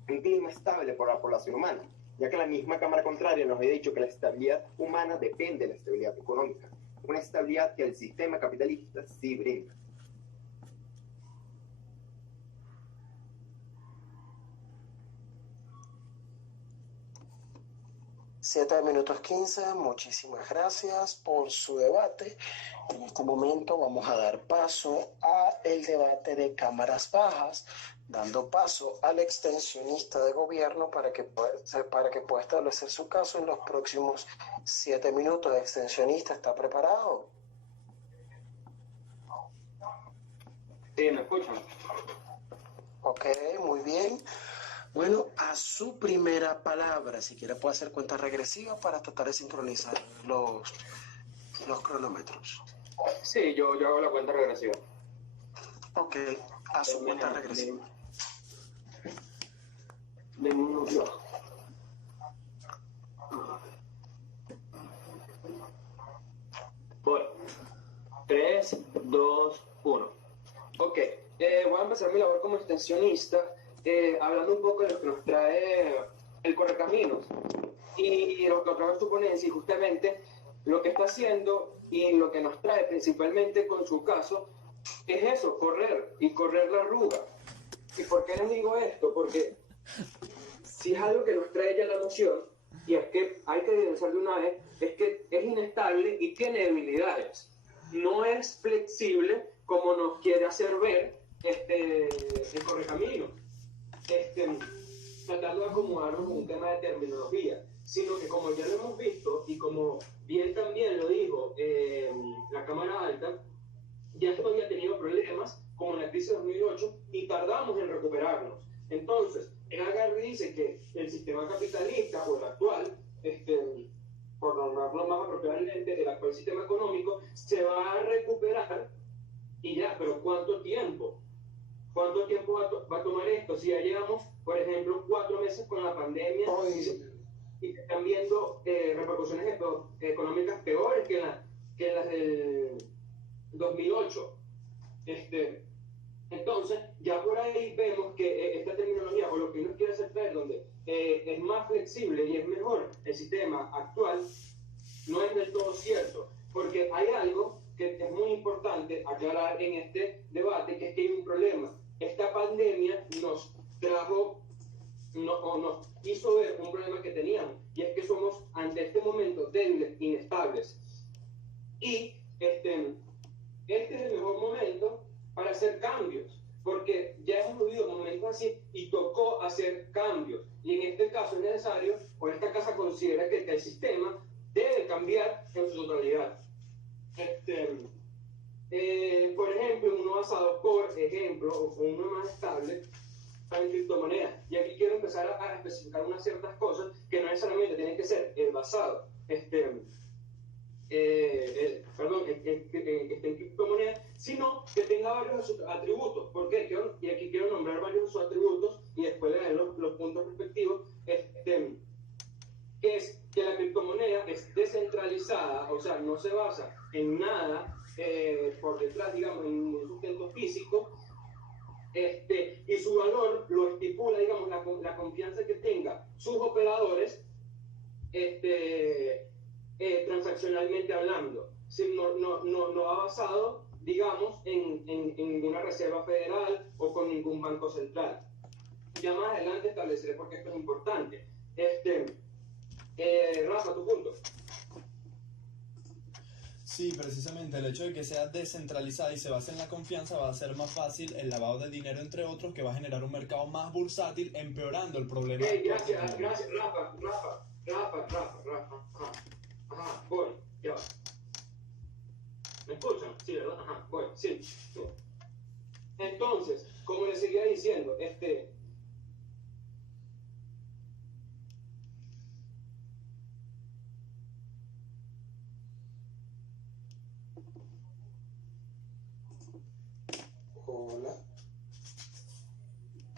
clima estable por la población humana, ya que la misma Cámara Contraria nos había dicho que la estabilidad humana depende de la estabilidad económica, una estabilidad que el sistema capitalista sí brinda. 7 minutos 15, muchísimas gracias por su debate. En este momento vamos a dar paso al debate de cámaras bajas, dando paso al extensionista de gobierno para que pueda establecer su caso en los próximos 7 minutos. ¿El extensionista está preparado? Sí, ¿me escuchan? Ok, muy bien. Bueno, a su primera palabra, si quiere puede hacer cuenta regresiva para tratar de sincronizar los cronómetros. Sí, yo hago la cuenta regresiva. Ok, a su cuenta regresiva. De minuto. Voy. 3, 2, 1. Ok, voy a empezar mi labor como extensionista, hablando un poco de lo que nos trae el Correcaminos y lo que otra vez tu ponencia, y justamente lo que está haciendo y lo que nos trae principalmente con su caso es eso, correr la arruga. ¿Y por qué les digo esto? Porque si es algo que nos trae ya la moción, y es que hay que evidenciar de una vez, es que es inestable y tiene debilidades. No es flexible como nos quiere hacer ver el Correcaminos, tratando de acomodarnos con un tema de terminología, sino que como ya lo hemos visto y como bien también lo dijo la Cámara Alta, ya esto había tenido problemas como en la crisis de 2008 y tardamos en recuperarnos. Entonces, el Agarri dice que el sistema capitalista o el actual, por nombrarlo más apropiadamente, el actual sistema económico se va a recuperar y ya, pero ¿cuánto tiempo? ¿Cuánto tiempo va a tomar esto? Si ya llevamos, por ejemplo, 4 meses con la pandemia y están viendo repercusiones económicas peores que las del 2008. Entonces, ya por ahí vemos que esta terminología, o lo que uno quiere hacer ver, donde es más flexible y es mejor el sistema actual, no es del todo cierto, porque hay algo que es muy importante aclarar en este debate, que es que hay un problema. Esta pandemia nos trajo, nos hizo ver un problema que teníamos, y es que somos ante este momento débiles, inestables, y este es el mejor momento para hacer cambios, porque ya hemos vivido momentos así y tocó hacer cambios, y en este caso es necesario, o esta casa considera que el sistema debe cambiar en su totalidad. por ejemplo, uno basado, por ejemplo, o con uno más estable, en criptomonedas. Y aquí quiero empezar a especificar unas ciertas cosas que no necesariamente tienen que ser el basado, que esté en criptomonedas, sino que tenga varios de sus atributos. ¿Por qué? Y aquí quiero nombrar varios de sus atributos y después leer los puntos respectivos. Que es que la criptomoneda es descentralizada, o sea, no se basa en nada por detrás, digamos, en un sustento físico, y su valor lo estipula, digamos, la confianza que tenga sus operadores, transaccionalmente hablando. Si no va basado, digamos, en ninguna reserva federal o con ningún banco central. Ya más adelante estableceré por qué esto es importante. Rafa, tu punto. Sí, precisamente el hecho de que sea descentralizada y se base en la confianza va a hacer más fácil el lavado de dinero, entre otros, que va a generar un mercado más bursátil, empeorando el problema. Gracias, Rafa. Ajá, voy, ya va. ¿Me escuchan? Sí, ¿verdad? Ajá, voy, sí. Entonces, como les seguía diciendo, Hola.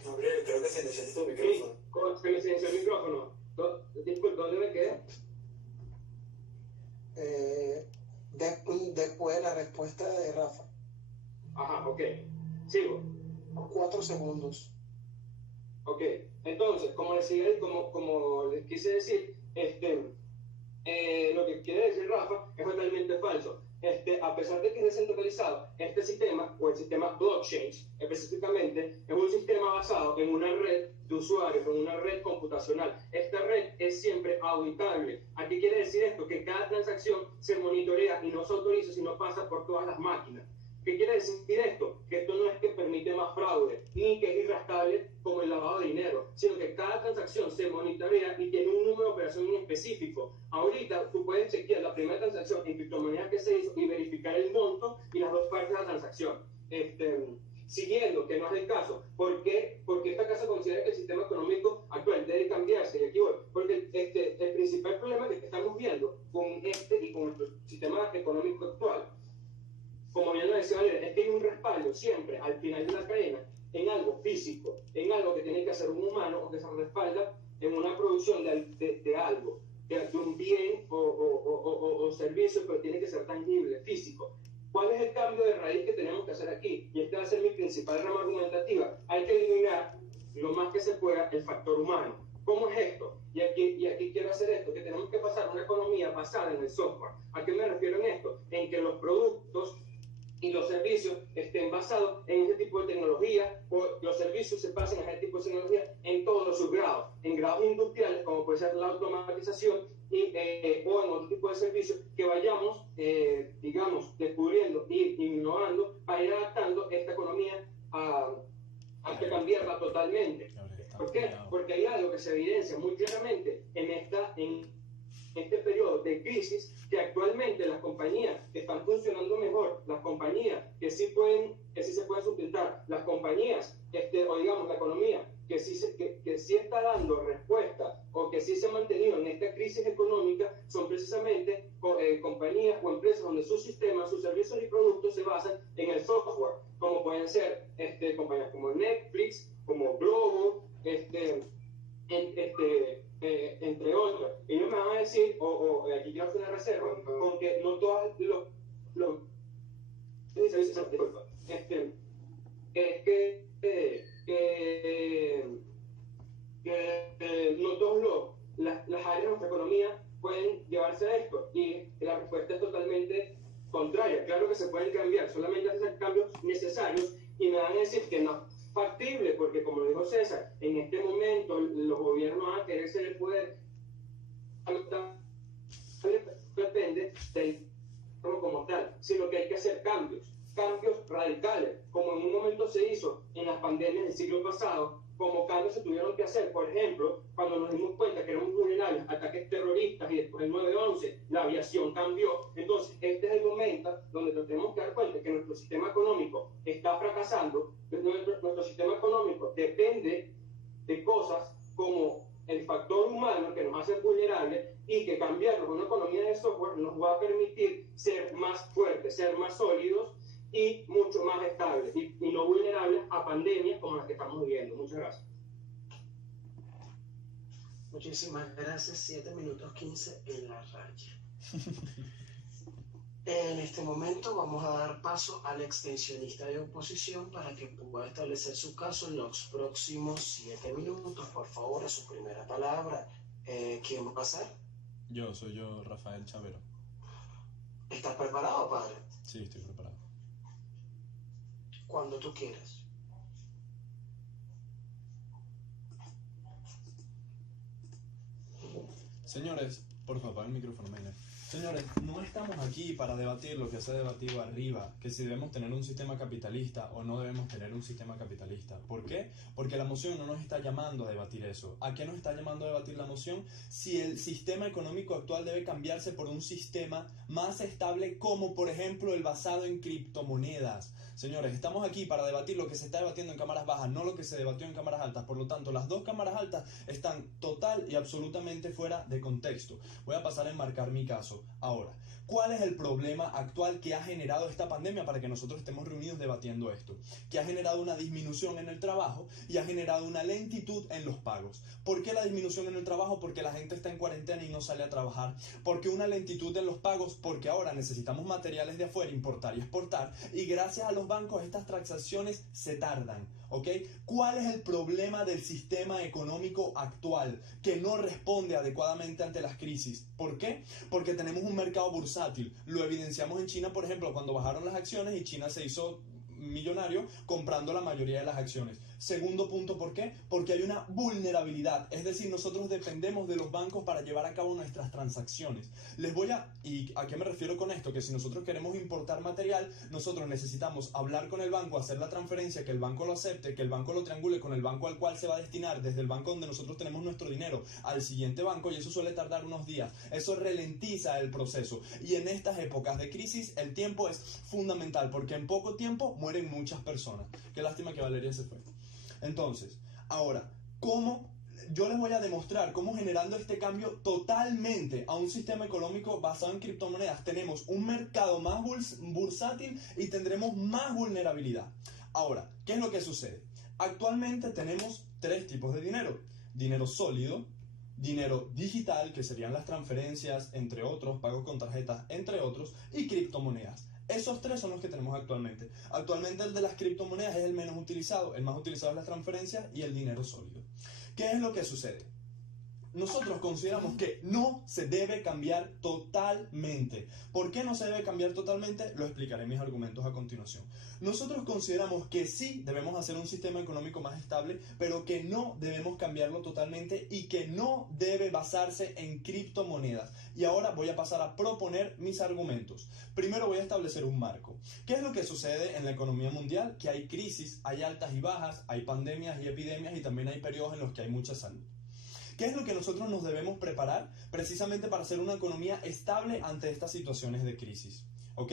Gabriel, creo que se necesita tu sí, micrófono. se me silenció el micrófono. Disculpe, ¿dónde me quedé? Después de la respuesta de Rafa. Ajá, ok. Sigo. 4 segundos. Ok. Entonces, como les quise decir, lo que quiere decir Rafa es totalmente falso. A pesar de que es descentralizado, este sistema, o el sistema blockchain específicamente, es un sistema basado en una red de usuarios, en una red computacional. Esta red es siempre auditable. ¿A qué quiere decir esto? Que cada transacción se monitorea y no se autoriza si no pasa por todas las máquinas. ¿Qué quiere decir esto? Que esto no es que permite más fraude, ni que es irrastable como el lavado de dinero, sino que cada transacción se monitorea y tiene un número de operación en específico. Ahorita tú puedes chequear la primera transacción en criptomoneda que se hizo y verificar el monto y las dos partes de la transacción. Siguiendo, que no es el caso. ¿Por qué? Porque esta casa considera que el sistema económico actual debe cambiarse, y aquí voy. Porque el principal problema que estamos viendo con y con nuestro sistema económico actual, como bien lo decía Valeria, es que hay un respaldo siempre al final de la cadena en algo físico, en algo que tiene que hacer un humano o que se respalda en una producción de algo, de un bien o servicio, pero tiene que ser tangible, físico. ¿Cuál es el cambio de raíz que tenemos que hacer aquí? Y esta va a ser mi principal rama argumentativa. Hay que eliminar lo más que se pueda el factor humano. ¿Cómo es esto? Y aquí quiero hacer esto, que tenemos que pasar a una economía basada en el software. ¿A qué me refiero en esto? En que los productos y los servicios estén basados en ese tipo de tecnología, o los servicios se pasen a ese tipo de tecnología en todos sus grados, en grados industriales, como puede ser la automatización, o en otro tipo de servicios que vayamos, digamos, descubriendo e innovando para ir adaptando esta economía a cambiarla totalmente. ¿Por qué? Porque hay algo que se evidencia muy claramente en este periodo de crisis, que actualmente las compañías que están funcionando mejor, las compañías que sí se pueden sustentar, las compañías, o digamos la economía que sí está dando respuesta o que sí se ha mantenido en esta crisis económica, son precisamente compañías o empresas donde sus sistemas, sus servicios y productos se basan en el software, como pueden ser compañías como Netflix, como Globo, entre otros. Ellos me van a decir, aquí quiero hacer una reserva, porque no todas no todos las áreas de nuestra economía pueden llevarse a esto, y la respuesta es totalmente contraria. Claro que se pueden cambiar, solamente hacer cambios necesarios, y me van a decir que no es factible, porque como dijo César, en este momento los gobiernos van a querer ser el poder, depende del como tal, sino que hay que hacer cambios radicales, como en un momento se hizo en las pandemias del siglo pasado, como cambios se tuvieron que hacer. Por ejemplo, cuando nos dimos cuenta que éramos vulnerables a ataques terroristas y después el 9/11, la aviación cambió. Entonces, este es el momento donde nos tenemos que dar cuenta que nuestro sistema económico está fracasando. Nuestro sistema económico depende de cosas como el factor humano que nos hace vulnerables, y que cambiarlo con una economía de software nos va a permitir ser más fuertes, ser más sólidos y mucho más estables y no vulnerables a pandemias como las que estamos viviendo. Muchas gracias. Muchísimas gracias. 7 minutos 15 en la raya. En este momento vamos a dar paso al extensionista de oposición para que pueda establecer su caso en los próximos 7 minutos. Por favor, a su primera palabra. ¿Quién va a pasar? Soy yo, Rafael Chavero. ¿Estás preparado, padre? Sí, estoy preparado. Cuando tú quieras. Señores, por favor, apaga el micrófono, Mena. Señores, no estamos aquí para debatir lo que se ha debatido arriba, que si debemos tener un sistema capitalista o no debemos tener un sistema capitalista. ¿Por qué? Porque la moción no nos está llamando a debatir eso. ¿A qué nos está llamando a debatir la moción? Si el sistema económico actual debe cambiarse por un sistema más estable, como por ejemplo el basado en criptomonedas. Señores, estamos aquí para debatir lo que se está debatiendo en cámaras bajas, no lo que se debatió en cámaras altas. Por lo tanto, las dos cámaras altas están total y absolutamente fuera de contexto. Voy a pasar a enmarcar mi caso. Ahora, ¿cuál es el problema actual que ha generado esta pandemia para que nosotros estemos reunidos debatiendo esto? Que ha generado una disminución en el trabajo y ha generado una lentitud en los pagos. ¿Por qué la disminución en el trabajo? Porque la gente está en cuarentena y no sale a trabajar. ¿Por qué una lentitud en los pagos? Porque ahora necesitamos materiales de afuera, importar y exportar, y gracias a los bancos estas transacciones se tardan. ¿Ok? ¿Cuál es el problema del sistema económico actual que no responde adecuadamente ante las crisis? ¿Por qué? Porque tenemos un mercado bursátil. Lo evidenciamos en China, por ejemplo, cuando bajaron las acciones y China se hizo millonario comprando la mayoría de las acciones. Segundo punto, ¿por qué? Porque hay una vulnerabilidad, es decir, nosotros dependemos de los bancos para llevar a cabo nuestras transacciones. ¿Y a qué me refiero con esto? Que si nosotros queremos importar material, nosotros necesitamos hablar con el banco, hacer la transferencia, que el banco lo acepte, que el banco lo triangule con el banco al cual se va a destinar, desde el banco donde nosotros tenemos nuestro dinero al siguiente banco, y eso suele tardar unos días. Eso ralentiza el proceso. Y en estas épocas de crisis, el tiempo es fundamental, porque en poco tiempo mueren muchas personas. Qué lástima que Valeria se fue. Entonces, ahora, ¿cómo? Yo les voy a demostrar cómo generando este cambio totalmente a un sistema económico basado en criptomonedas tenemos un mercado más bursátil y tendremos más vulnerabilidad. Ahora, ¿qué es lo que sucede? Actualmente tenemos 3 tipos de dinero. Dinero sólido, dinero digital, que serían las transferencias, entre otros, pagos con tarjetas, entre otros, y criptomonedas. Esos 3 son los que tenemos actualmente. Actualmente el de las criptomonedas es el menos utilizado. El más utilizado es las transferencias y el dinero sólido. ¿Qué es lo que sucede? Nosotros consideramos que no se debe cambiar totalmente. ¿Por qué no se debe cambiar totalmente? Lo explicaré en mis argumentos a continuación. Nosotros consideramos que sí debemos hacer un sistema económico más estable, pero que no debemos cambiarlo totalmente y que no debe basarse en criptomonedas. Y ahora voy a pasar a proponer mis argumentos. Primero voy a establecer un marco. ¿Qué es lo que sucede en la economía mundial? Que hay crisis, hay altas y bajas, hay pandemias y epidemias, y también hay periodos en los que hay mucha salud. ¿Qué es lo que nosotros nos debemos preparar precisamente para hacer una economía estable ante estas situaciones de crisis? ¿Ok?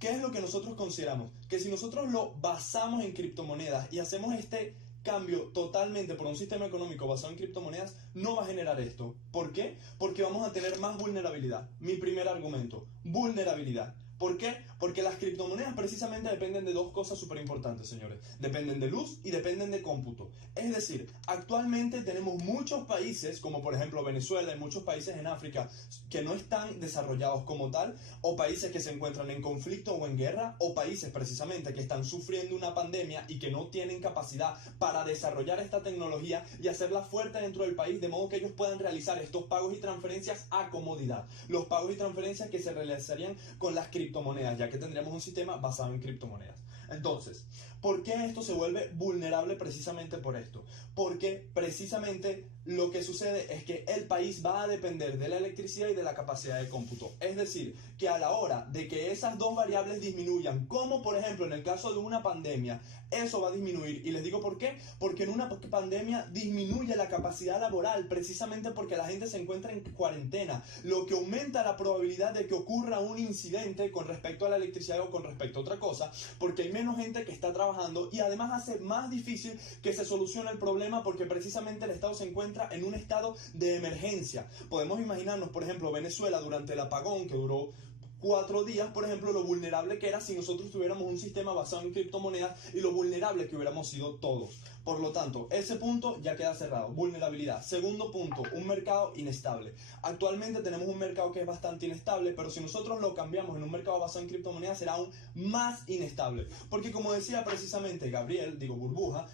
¿Qué es lo que nosotros consideramos? Que si nosotros lo basamos en criptomonedas y hacemos este cambio totalmente por un sistema económico basado en criptomonedas, no va a generar esto. ¿Por qué? Porque vamos a tener más vulnerabilidad. Mi primer argumento, vulnerabilidad. ¿Por qué? Porque las criptomonedas precisamente dependen de 2 cosas súper importantes, señores. Dependen de luz y dependen de cómputo. Es decir, actualmente tenemos muchos países, como por ejemplo Venezuela y muchos países en África, que no están desarrollados como tal, o países que se encuentran en conflicto o en guerra, o países precisamente que están sufriendo una pandemia y que no tienen capacidad para desarrollar esta tecnología y hacerla fuerte dentro del país, de modo que ellos puedan realizar estos pagos y transferencias a comodidad. Los pagos y transferencias que se realizarían con las criptomonedas, ya que tendríamos un sistema basado en criptomonedas. Entonces, ¿Por qué esto se vuelve vulnerable precisamente por esto? Porque precisamente lo que sucede es que el país va a depender de la electricidad y de la capacidad de cómputo. Es decir, que a la hora de que esas dos variables disminuyan, como por ejemplo en el caso de una pandemia, eso va a disminuir. Y les digo por qué. Porque en una pandemia disminuye la capacidad laboral precisamente porque la gente se encuentra en cuarentena, lo que aumenta la probabilidad de que ocurra un incidente con respecto a la electricidad o con respecto a otra cosa, porque hay menos gente que está trabajando y además hace más difícil que se solucione el problema porque precisamente el Estado se encuentra en un estado de emergencia. Podemos imaginarnos, por ejemplo, Venezuela durante el apagón que duró 4 días, por ejemplo, lo vulnerable que era si nosotros tuviéramos un sistema basado en criptomonedas y lo vulnerable que hubiéramos sido todos. Por lo tanto, ese punto ya queda cerrado. Vulnerabilidad. Segundo punto, un mercado inestable. Actualmente tenemos un mercado que es bastante inestable, pero si nosotros lo cambiamos en un mercado basado en criptomonedas será aún más inestable. Porque como decía precisamente Gabriel, digo Burbuja,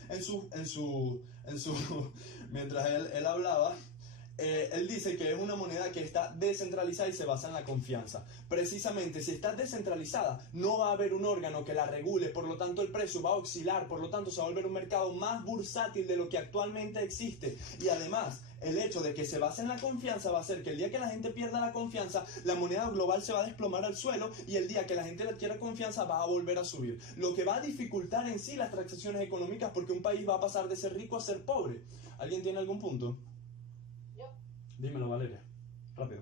mientras él hablaba, él dice que es una moneda que está descentralizada y se basa en la confianza. Precisamente, si está descentralizada, no va a haber un órgano que la regule, por lo tanto el precio va a oscilar, por lo tanto se va a volver un mercado más bursátil de lo que actualmente existe. Y además, el hecho de que se base en la confianza va a hacer que el día que la gente pierda la confianza, la moneda global se va a desplomar al suelo y el día que la gente le adquiera confianza va a volver a subir. Lo que va a dificultar en sí las transacciones económicas porque un país va a pasar de ser rico a ser pobre. ¿Alguien tiene algún punto? Dímelo, Valeria. Rápido.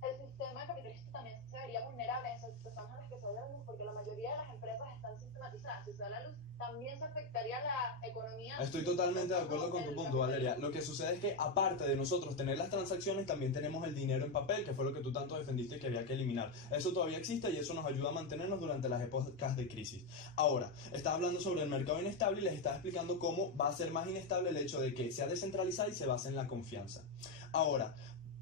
El sistema capitalista también se vería vulnerable en esas situaciones en las que se da la luz, porque la mayoría de las empresas están sistematizadas. Si se da la luz, también se afectaría la economía. Estoy totalmente de acuerdo con tu punto, Valeria. Lo que sucede es que, aparte de nosotros tener las transacciones, también tenemos el dinero en papel, que fue lo que tú tanto defendiste que había que eliminar. Eso todavía existe y eso nos ayuda a mantenernos durante las épocas de crisis. Ahora, estás hablando sobre el mercado inestable y les estás explicando cómo va a ser más inestable el hecho de que sea descentralizada y se base en la confianza. Ahora,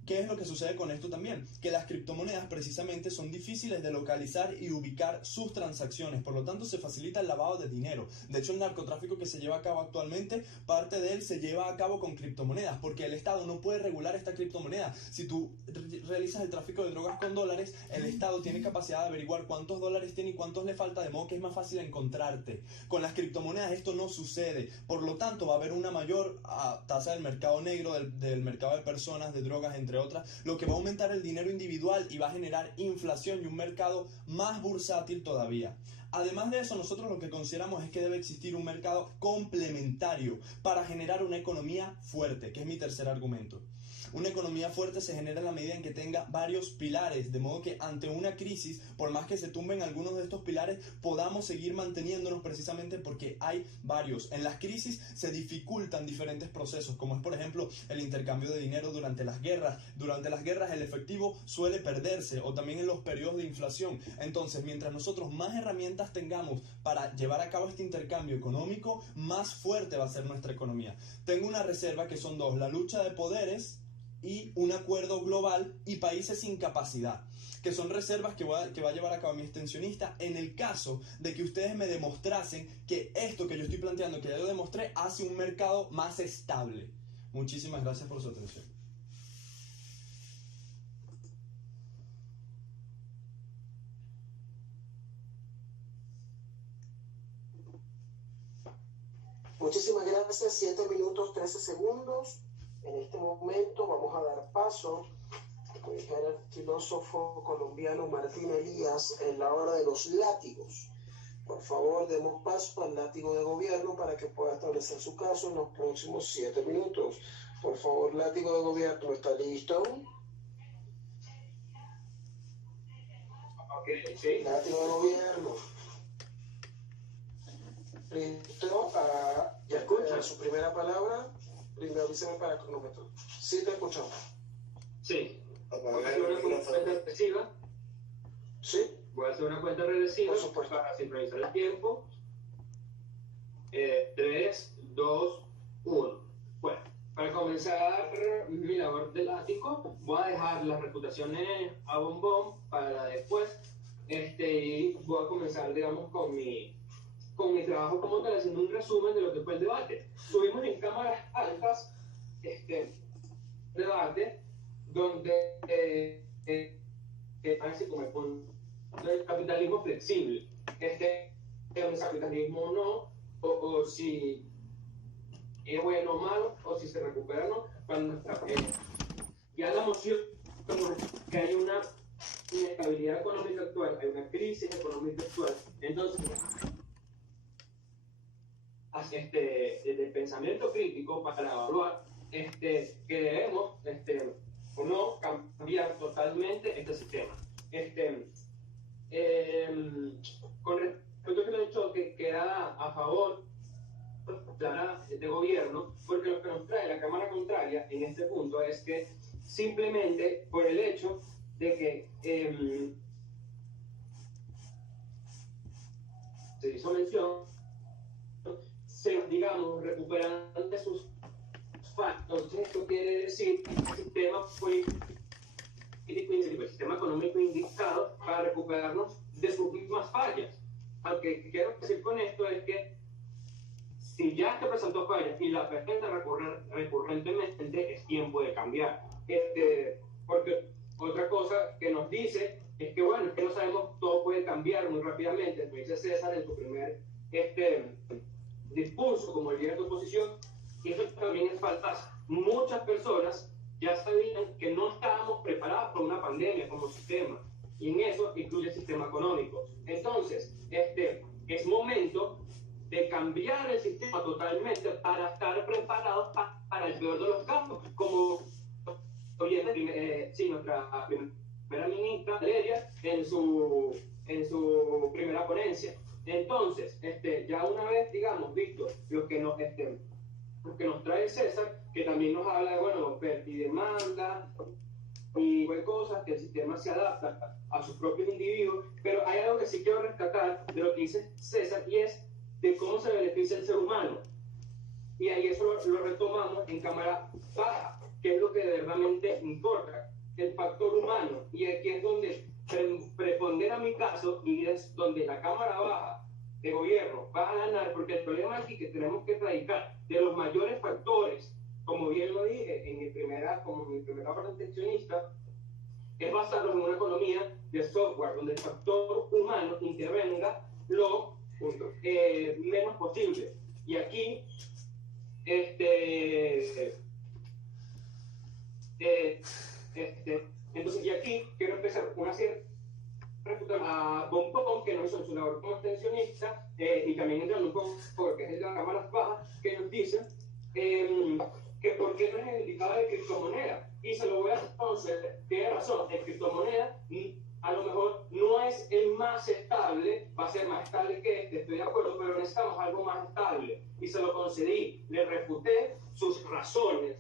¿qué es lo que sucede con esto también? Que las criptomonedas precisamente son difíciles de localizar y ubicar sus transacciones, por lo tanto se facilita el lavado de dinero. De hecho, el narcotráfico que se lleva a cabo actualmente, parte de él se lleva a cabo con criptomonedas, porque el Estado no puede regular esta criptomoneda. Si tú realizas el tráfico de drogas con dólares, el Estado tiene capacidad de averiguar cuántos dólares tiene y cuántos le falta, de modo que es más fácil encontrarte. Con las criptomonedas esto no sucede, por lo tanto va a haber una mayor tasa del mercado negro, del mercado de personas, de drogas, entre otras, lo que va a aumentar el dinero individual y va a generar inflación y un mercado más bursátil todavía. Además de eso, nosotros lo que consideramos es que debe existir un mercado complementario para generar una economía fuerte, que es mi tercer argumento. Una economía fuerte se genera en la medida en que tenga varios pilares, de modo que ante una crisis, por más que se tumben algunos de estos pilares, podamos seguir manteniéndonos precisamente porque hay varios. En las crisis se dificultan diferentes procesos, como es por ejemplo el intercambio de dinero durante las guerras. Durante las guerras el efectivo suele perderse, o también en los periodos de inflación. Entonces, mientras nosotros más herramientas tengamos para llevar a cabo este intercambio económico, más fuerte va a ser nuestra economía. Tengo una reserva que son dos: la lucha de poderes y un acuerdo global y países sin capacidad, que son reservas que va a llevar a cabo mi extensionista en el caso de que ustedes me demostrasen que esto que yo estoy planteando, que ya lo demostré, hace un mercado más estable. Muchísimas gracias por su atención. Muchísimas gracias. 7 minutos 13 segundos. En este momento vamos a dar paso al filósofo colombiano Martín Elías en la hora de los látigos. Por favor, demos paso al látigo de gobierno para que pueda establecer su caso en los próximos 7 minutos. Por favor, látigo de gobierno, ¿está listo? Ok, sí. Látigo de gobierno. Listo. Ya escucha su primera palabra. Primero avíseme para el cronómetro. ¿Sí te escuchamos? Sí. Voy a hacer una cuenta regresiva. ¿Sí? Voy a hacer una cuenta regresiva Por supuesto. para sincronizar el tiempo. 3, 2, 1. Bueno, para comenzar mi labor de látigo, voy a dejar las reputaciones a bombón para después. Y voy a comenzar, digamos, con mi trabajo como tal, haciendo un resumen de lo que fue el debate. Tuvimos en cámaras altas debate donde parece como el capitalismo flexible. es capitalismo o no, o si es bueno o malo, o si se recupera o no, cuando ya la moción que hay una inestabilidad económica actual, hay una crisis económica actual, entonces del pensamiento crítico para evaluar que debemos o no cambiar totalmente este sistema. Con respecto a lo que he dicho, que queda a favor de gobierno, porque lo que nos trae la Cámara Contraria en este punto es que simplemente por el hecho de que se hizo mención, digamos, recuperan de sus factos. Entonces, esto quiere decir que el sistema político y el sistema económico indicado para recuperarnos de sus mismas fallas. Aunque quiero decir con esto es que si ya se presentó fallas y la presenta recurrentemente, es tiempo de cambiar. Porque otra cosa que nos dice es que, bueno, es que no sabemos, todo puede cambiar muy rápidamente. Lo dice César en su primer discurso como líder de oposición, y eso también es falaz. Muchas personas ya sabían que no estábamos preparados para una pandemia como sistema, y en eso incluye el sistema económico. Entonces, es momento de cambiar el sistema totalmente para estar preparados para el peor de los casos, como oye, nuestra primera ministra Valeria en su primera ponencia. Entonces, ya una vez, digamos, visto lo que nos trae César, que también nos habla de, bueno, oferta y demanda, y cosas, que el sistema se adapta a sus propios individuos, pero hay algo que sí quiero rescatar de lo que dice César, y es de cómo se beneficia el ser humano. Y ahí eso lo retomamos en cámara baja, que es lo que verdaderamente importa, el factor humano. Y aquí es donde prepondera mi caso, y es donde la cámara baja de gobierno va a ganar, porque el problema aquí que tenemos que erradicar de los mayores factores, como bien lo dije en mi primera proteccionista, es basarnos en una economía de software, donde el factor humano intervenga lo menos posible. Y aquí, entonces, y aquí quiero empezar una cierta a Pompón, que nos hizo su labor como extensionista, y también entrando un poco porque es de las cámaras bajas, que nos dicen que por qué no es el indicador de criptomoneda. Y se lo voy a entonces, tiene razón, el criptomoneda a lo mejor no es el más estable, va a ser más estable que estoy de acuerdo, pero necesitamos algo más estable. Y se lo concedí, le refuté sus razones,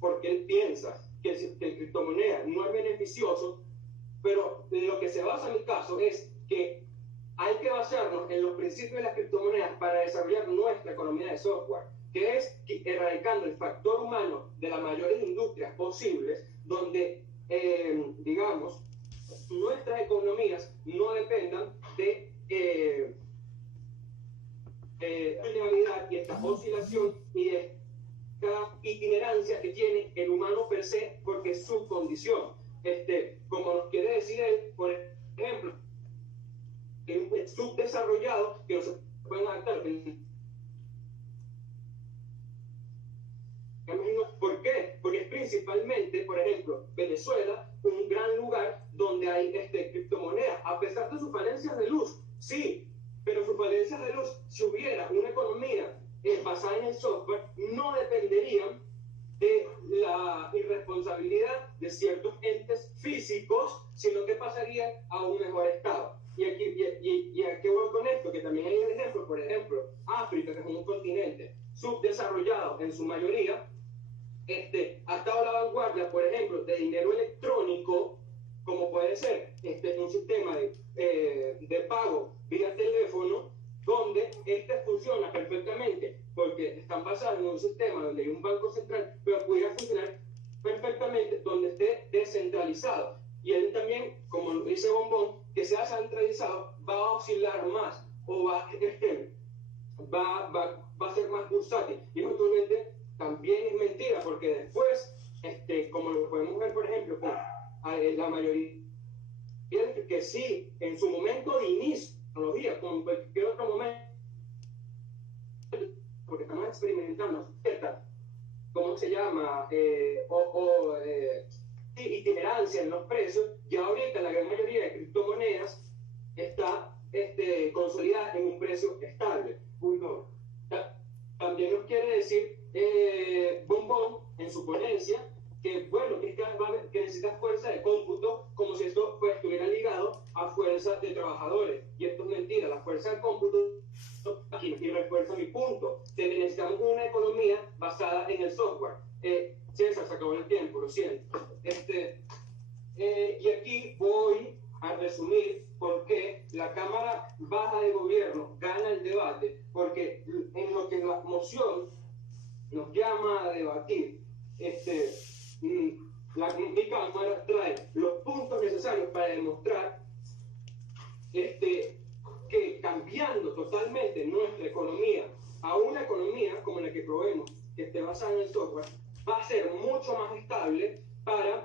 porque él piensa que el criptomoneda no es beneficioso, pero lo que se basa en mi caso es que hay que basarnos en los principios de las criptomonedas para desarrollar nuestra economía de software, que es erradicando el factor humano de las mayores industrias posibles, donde, digamos, nuestras economías no dependan de realidad y esta oscilación y de esta itinerancia que tiene el humano per se, porque es su condición. Como nos quiere decir él, por ejemplo, un subdesarrollado que no se pueden adaptar. ¿Por qué? Porque es principalmente, por ejemplo, Venezuela, un gran lugar donde hay criptomonedas, a pesar de sus falencias de luz, sí, pero sus falencias de luz, si hubiera una economía basada en el software, no dependerían de la irresponsabilidad de ciertos entes físicos, sino que pasaría a un mejor estado. Y aquí voy con esto, que también hay un ejemplo, por ejemplo, África, que es un continente subdesarrollado en su mayoría, ha estado a la vanguardia, por ejemplo, de dinero electrónico, como puede ser un sistema de pago vía teléfono, donde funciona perfectamente, porque están basados en un sistema donde hay un banco central, pero pudiera funcionar perfectamente donde esté descentralizado. Y él también, como dice Bombón, que sea centralizado va a oscilar más, o va a ser más bursátil. Y actualmente también es mentira, porque después, como lo podemos ver, por ejemplo, con la mayoría que sí, en su momento de inicio, tecnología, como en cualquier otro momento, porque estamos experimentando cierta, ¿cómo se llama? Itinerancia en los precios, ya ahorita la gran mayoría de criptomonedas está consolidada en un precio estable. También nos quiere decir Bombón en su ponencia que, bueno, que necesita fuerza de cómputo, como si esto pues, estuviera ligado a fuerza de trabajadores. Y esto es mentira, la fuerza de cómputo, aquí refuerza mi punto, necesitamos una economía basada en el software. César, se acabó el tiempo, lo siento. Y aquí voy a resumir por qué la Cámara Baja de Gobierno gana el debate, porque en lo que la moción nos llama a debatir, mi Cámara trae los puntos necesarios para demostrar que cambiando totalmente nuestra economía a una economía como la que probemos, que esté basada en el software, va a ser mucho más estable para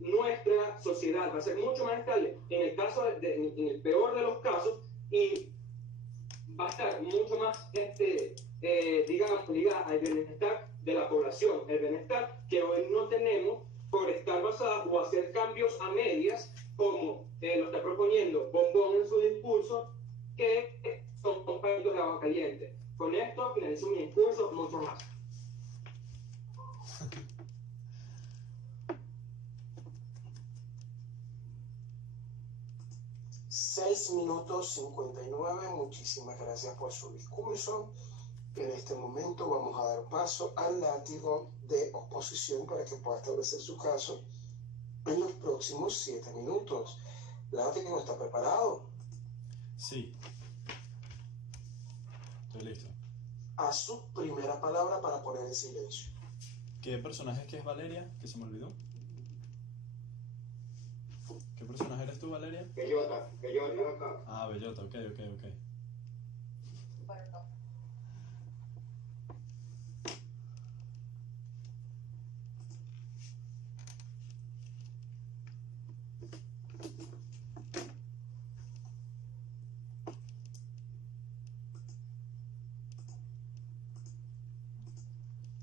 nuestra sociedad, va a ser mucho más estable en el caso en el peor de los casos, y va a estar mucho más digamos ligada al bienestar de la población, el bienestar que hoy no tenemos por estar basada o hacer cambios a medias, como lo está proponiendo Bombón en su discurso, que son palitos de agua caliente. Con esto finalizo mi discurso, mucho más. Seis minutos 59. Muchísimas gracias por su discurso. En este momento vamos a dar paso al látigo de oposición para que pueda establecer su caso en los próximos 7 minutos. Látigo, ¿está preparado? Sí. Estoy listo. A su primera palabra para poner en silencio. ¿Qué personaje es que es Valeria? Que se me olvidó. ¿Qué personaje eres tú, Valeria? Bellota. Ah, Bellota, ok. Bueno,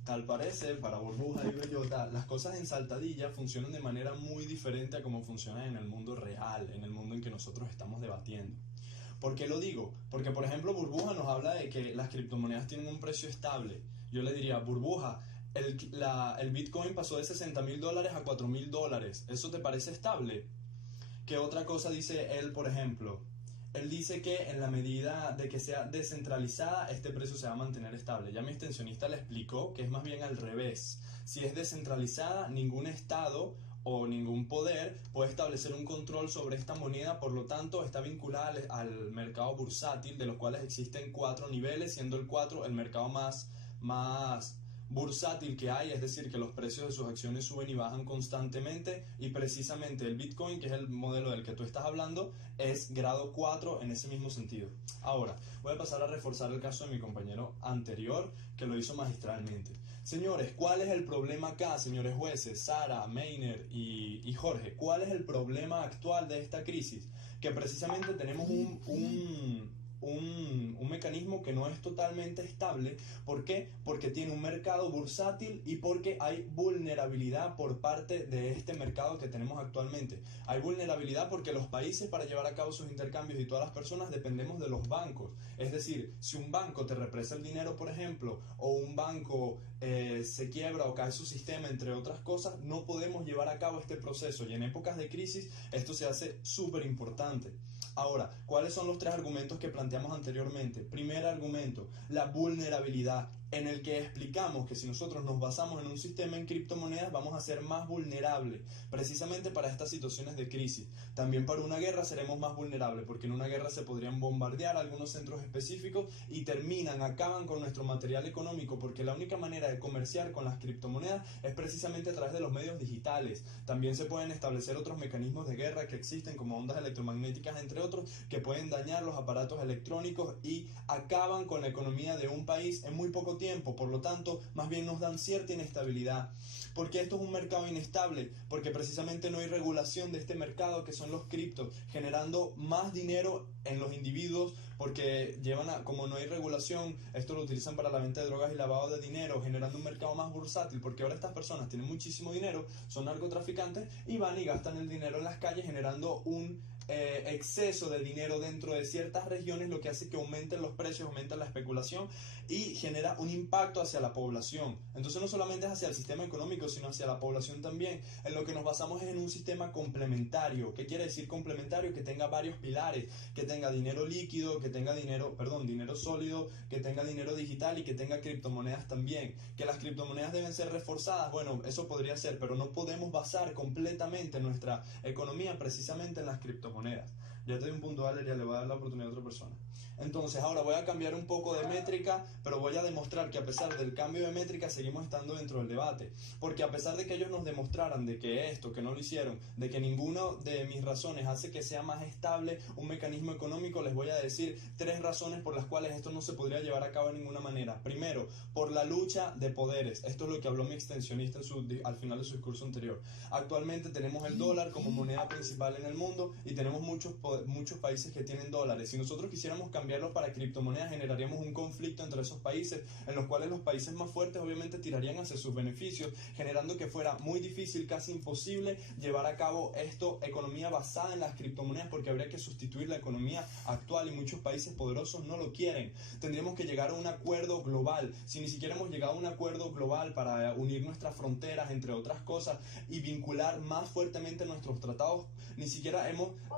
Tal parece, para Burbuja y Bellota, las cosas en Saltadilla funcionan de manera muy diferente a como funcionan en el mundo real, en el mundo en que nosotros estamos debatiendo. ¿Por qué lo digo? Porque, por ejemplo, Burbuja nos habla de que las criptomonedas tienen un precio estable. Yo le diría, Burbuja, el Bitcoin pasó de $60,000 a $4,000. ¿Eso te parece estable? ¿Qué otra cosa dice él, por ejemplo? Él dice que en la medida de que sea descentralizada, este precio se va a mantener estable. Ya mi extensionista le explicó que es más bien al revés. Si es descentralizada, ningún estado o ningún poder puede establecer un control sobre esta moneda, por lo tanto está vinculada al mercado bursátil, de los cuales existen 4 niveles, siendo el 4 el mercado más bursátil que hay, es decir, que los precios de sus acciones suben y bajan constantemente, y precisamente el Bitcoin, que es el modelo del que tú estás hablando, es grado 4 en ese mismo sentido. Ahora, voy a pasar a reforzar el caso de mi compañero anterior, que lo hizo magistralmente. Señores, ¿cuál es el problema acá, señores jueces, Sara, Meiner y Jorge? ¿Cuál es el problema actual de esta crisis? Que precisamente tenemos un mecanismo que no es totalmente estable. ¿Por qué? Porque tiene un mercado bursátil y porque hay vulnerabilidad por parte de este mercado que tenemos actualmente. Hay vulnerabilidad porque los países, para llevar a cabo sus intercambios, y todas las personas dependemos de los bancos. Es decir, si un banco te represa el dinero, por ejemplo, o un banco se quiebra o cae su sistema, entre otras cosas, no podemos llevar a cabo este proceso, y en épocas de crisis esto se hace súper importante. Ahora, ¿cuáles son los 3 argumentos que planteamos anteriormente? Primer argumento, la vulnerabilidad, en el que explicamos que si nosotros nos basamos en un sistema en criptomonedas vamos a ser más vulnerables, precisamente para estas situaciones de crisis. También para una guerra seremos más vulnerables, porque en una guerra se podrían bombardear algunos centros específicos y acaban con nuestro material económico, porque la única manera de comerciar con las criptomonedas es precisamente a través de los medios digitales. También se pueden establecer otros mecanismos de guerra que existen, como ondas electromagnéticas, entre otros, que pueden dañar los aparatos electrónicos y acaban con la economía de un país en muy poco tiempo, tiempo, por lo tanto, más bien nos dan cierta inestabilidad. ¿Por qué esto es un mercado inestable? Porque precisamente no hay regulación de este mercado, que son los criptos, generando más dinero en los individuos, porque como no hay regulación, esto lo utilizan para la venta de drogas y lavado de dinero, generando un mercado más bursátil, porque ahora estas personas tienen muchísimo dinero, son narcotraficantes y van y gastan el dinero en las calles, generando un exceso de dinero dentro de ciertas regiones, lo que hace que aumenten los precios, aumenta la especulación y genera un impacto hacia la población. Entonces no solamente es hacia el sistema económico, sino hacia la población también. En lo que nos basamos es en un sistema complementario. ¿Qué quiere decir complementario? Que tenga varios pilares, que tenga dinero líquido, que tenga dinero sólido, que tenga dinero digital y que tenga criptomonedas también. Que las criptomonedas deben ser reforzadas, bueno, eso podría ser, pero no podemos basar completamente nuestra economía precisamente en las criptomonedas. Ya te doy un punto, Valeria, le voy a dar la oportunidad a otra persona. Entonces, ahora voy a cambiar un poco de métrica, pero voy a demostrar que a pesar del cambio de métrica seguimos estando dentro del debate. Porque a pesar de que ellos nos demostraran de que esto, que no lo hicieron, de que ninguna de mis razones hace que sea más estable un mecanismo económico, les voy a decir 3 razones por las cuales esto no se podría llevar a cabo de ninguna manera. Primero, por la lucha de poderes. Esto es lo que habló mi extensionista al final de su discurso anterior. Actualmente tenemos el dólar como moneda principal en el mundo y tenemos muchos países que tienen dólares. Si nosotros quisiéramos cambiarlos para criptomonedas, generaríamos un conflicto entre esos países, en los cuales los países más fuertes obviamente tirarían hacia sus beneficios, generando que fuera muy difícil, casi imposible, llevar a cabo economía basada en las criptomonedas, porque habría que sustituir la economía actual y muchos países poderosos no lo quieren. Tendríamos que llegar a un acuerdo global. Si ni siquiera hemos llegado a un acuerdo global para unir nuestras fronteras, entre otras cosas, y vincular más fuertemente nuestros tratados, ni siquiera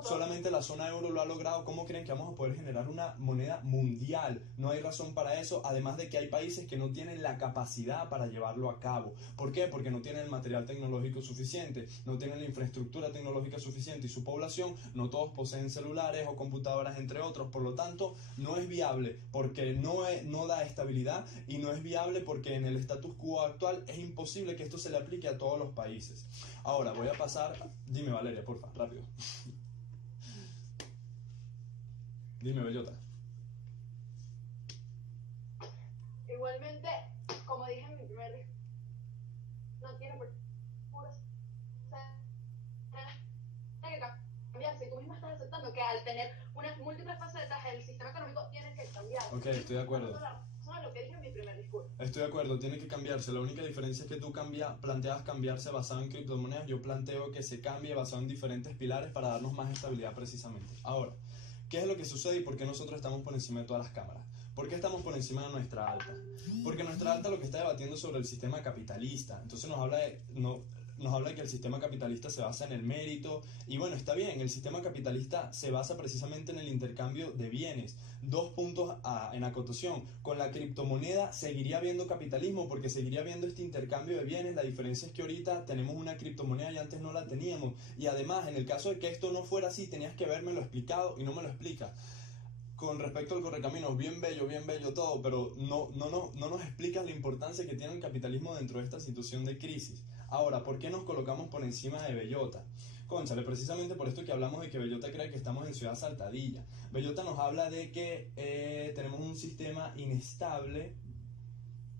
solamente la zona euro lo ha logrado. ¿Cómo creen que vamos a poder generar una moneda mundial? No hay razón para eso, además de que hay países que no tienen la capacidad para llevarlo a cabo. ¿Por qué? Porque no tienen el material tecnológico suficiente, no tienen la infraestructura tecnológica suficiente, y su población, no todos poseen celulares o computadoras, entre otros. Por lo tanto, no es viable, porque no da estabilidad, y no es viable porque en el status quo actual es imposible que esto se le aplique a todos los países. Ahora voy a pasar... Dime, Valeria, porfa, rápido. Dime, Bellota. Igualmente, como dije en mi primer discurso, no tiene por qué cambiarse. Y tú misma estás aceptando que al tener unas múltiples facetas, el sistema económico tiene que cambiar. Ok, estoy de acuerdo. Eso es lo que dije en mi primer discurso. Estoy de acuerdo, tiene que cambiarse. La única diferencia es que tú planteas cambiarse basado en criptomonedas. Yo planteo que se cambie basado en diferentes pilares para darnos más estabilidad precisamente. Ahora, ¿qué es lo que sucede y por qué nosotros estamos por encima de todas las cámaras? ¿Por qué estamos por encima de nuestra alta? Porque nuestra alta lo que está debatiendo es sobre el sistema capitalista. Entonces nos habla de que el sistema capitalista se basa en el mérito. Y bueno, está bien, el sistema capitalista se basa precisamente en el intercambio de bienes. 2 puntos en acotación. Con la criptomoneda seguiría habiendo capitalismo, porque seguiría habiendo este intercambio de bienes. La diferencia es que ahorita tenemos una criptomoneda y antes no la teníamos. Y además, en el caso de que esto no fuera así, tenías que habérmelo explicado y no me lo explicas. Con respecto al correcaminos, bien bello todo, pero no nos explica la importancia que tiene el capitalismo dentro de esta situación de crisis. Ahora, ¿por qué nos colocamos por encima de Bellota? Cónchale, precisamente por esto que hablamos de que Bellota cree que estamos en Ciudad Saltadilla. Bellota nos habla de que tenemos un sistema inestable.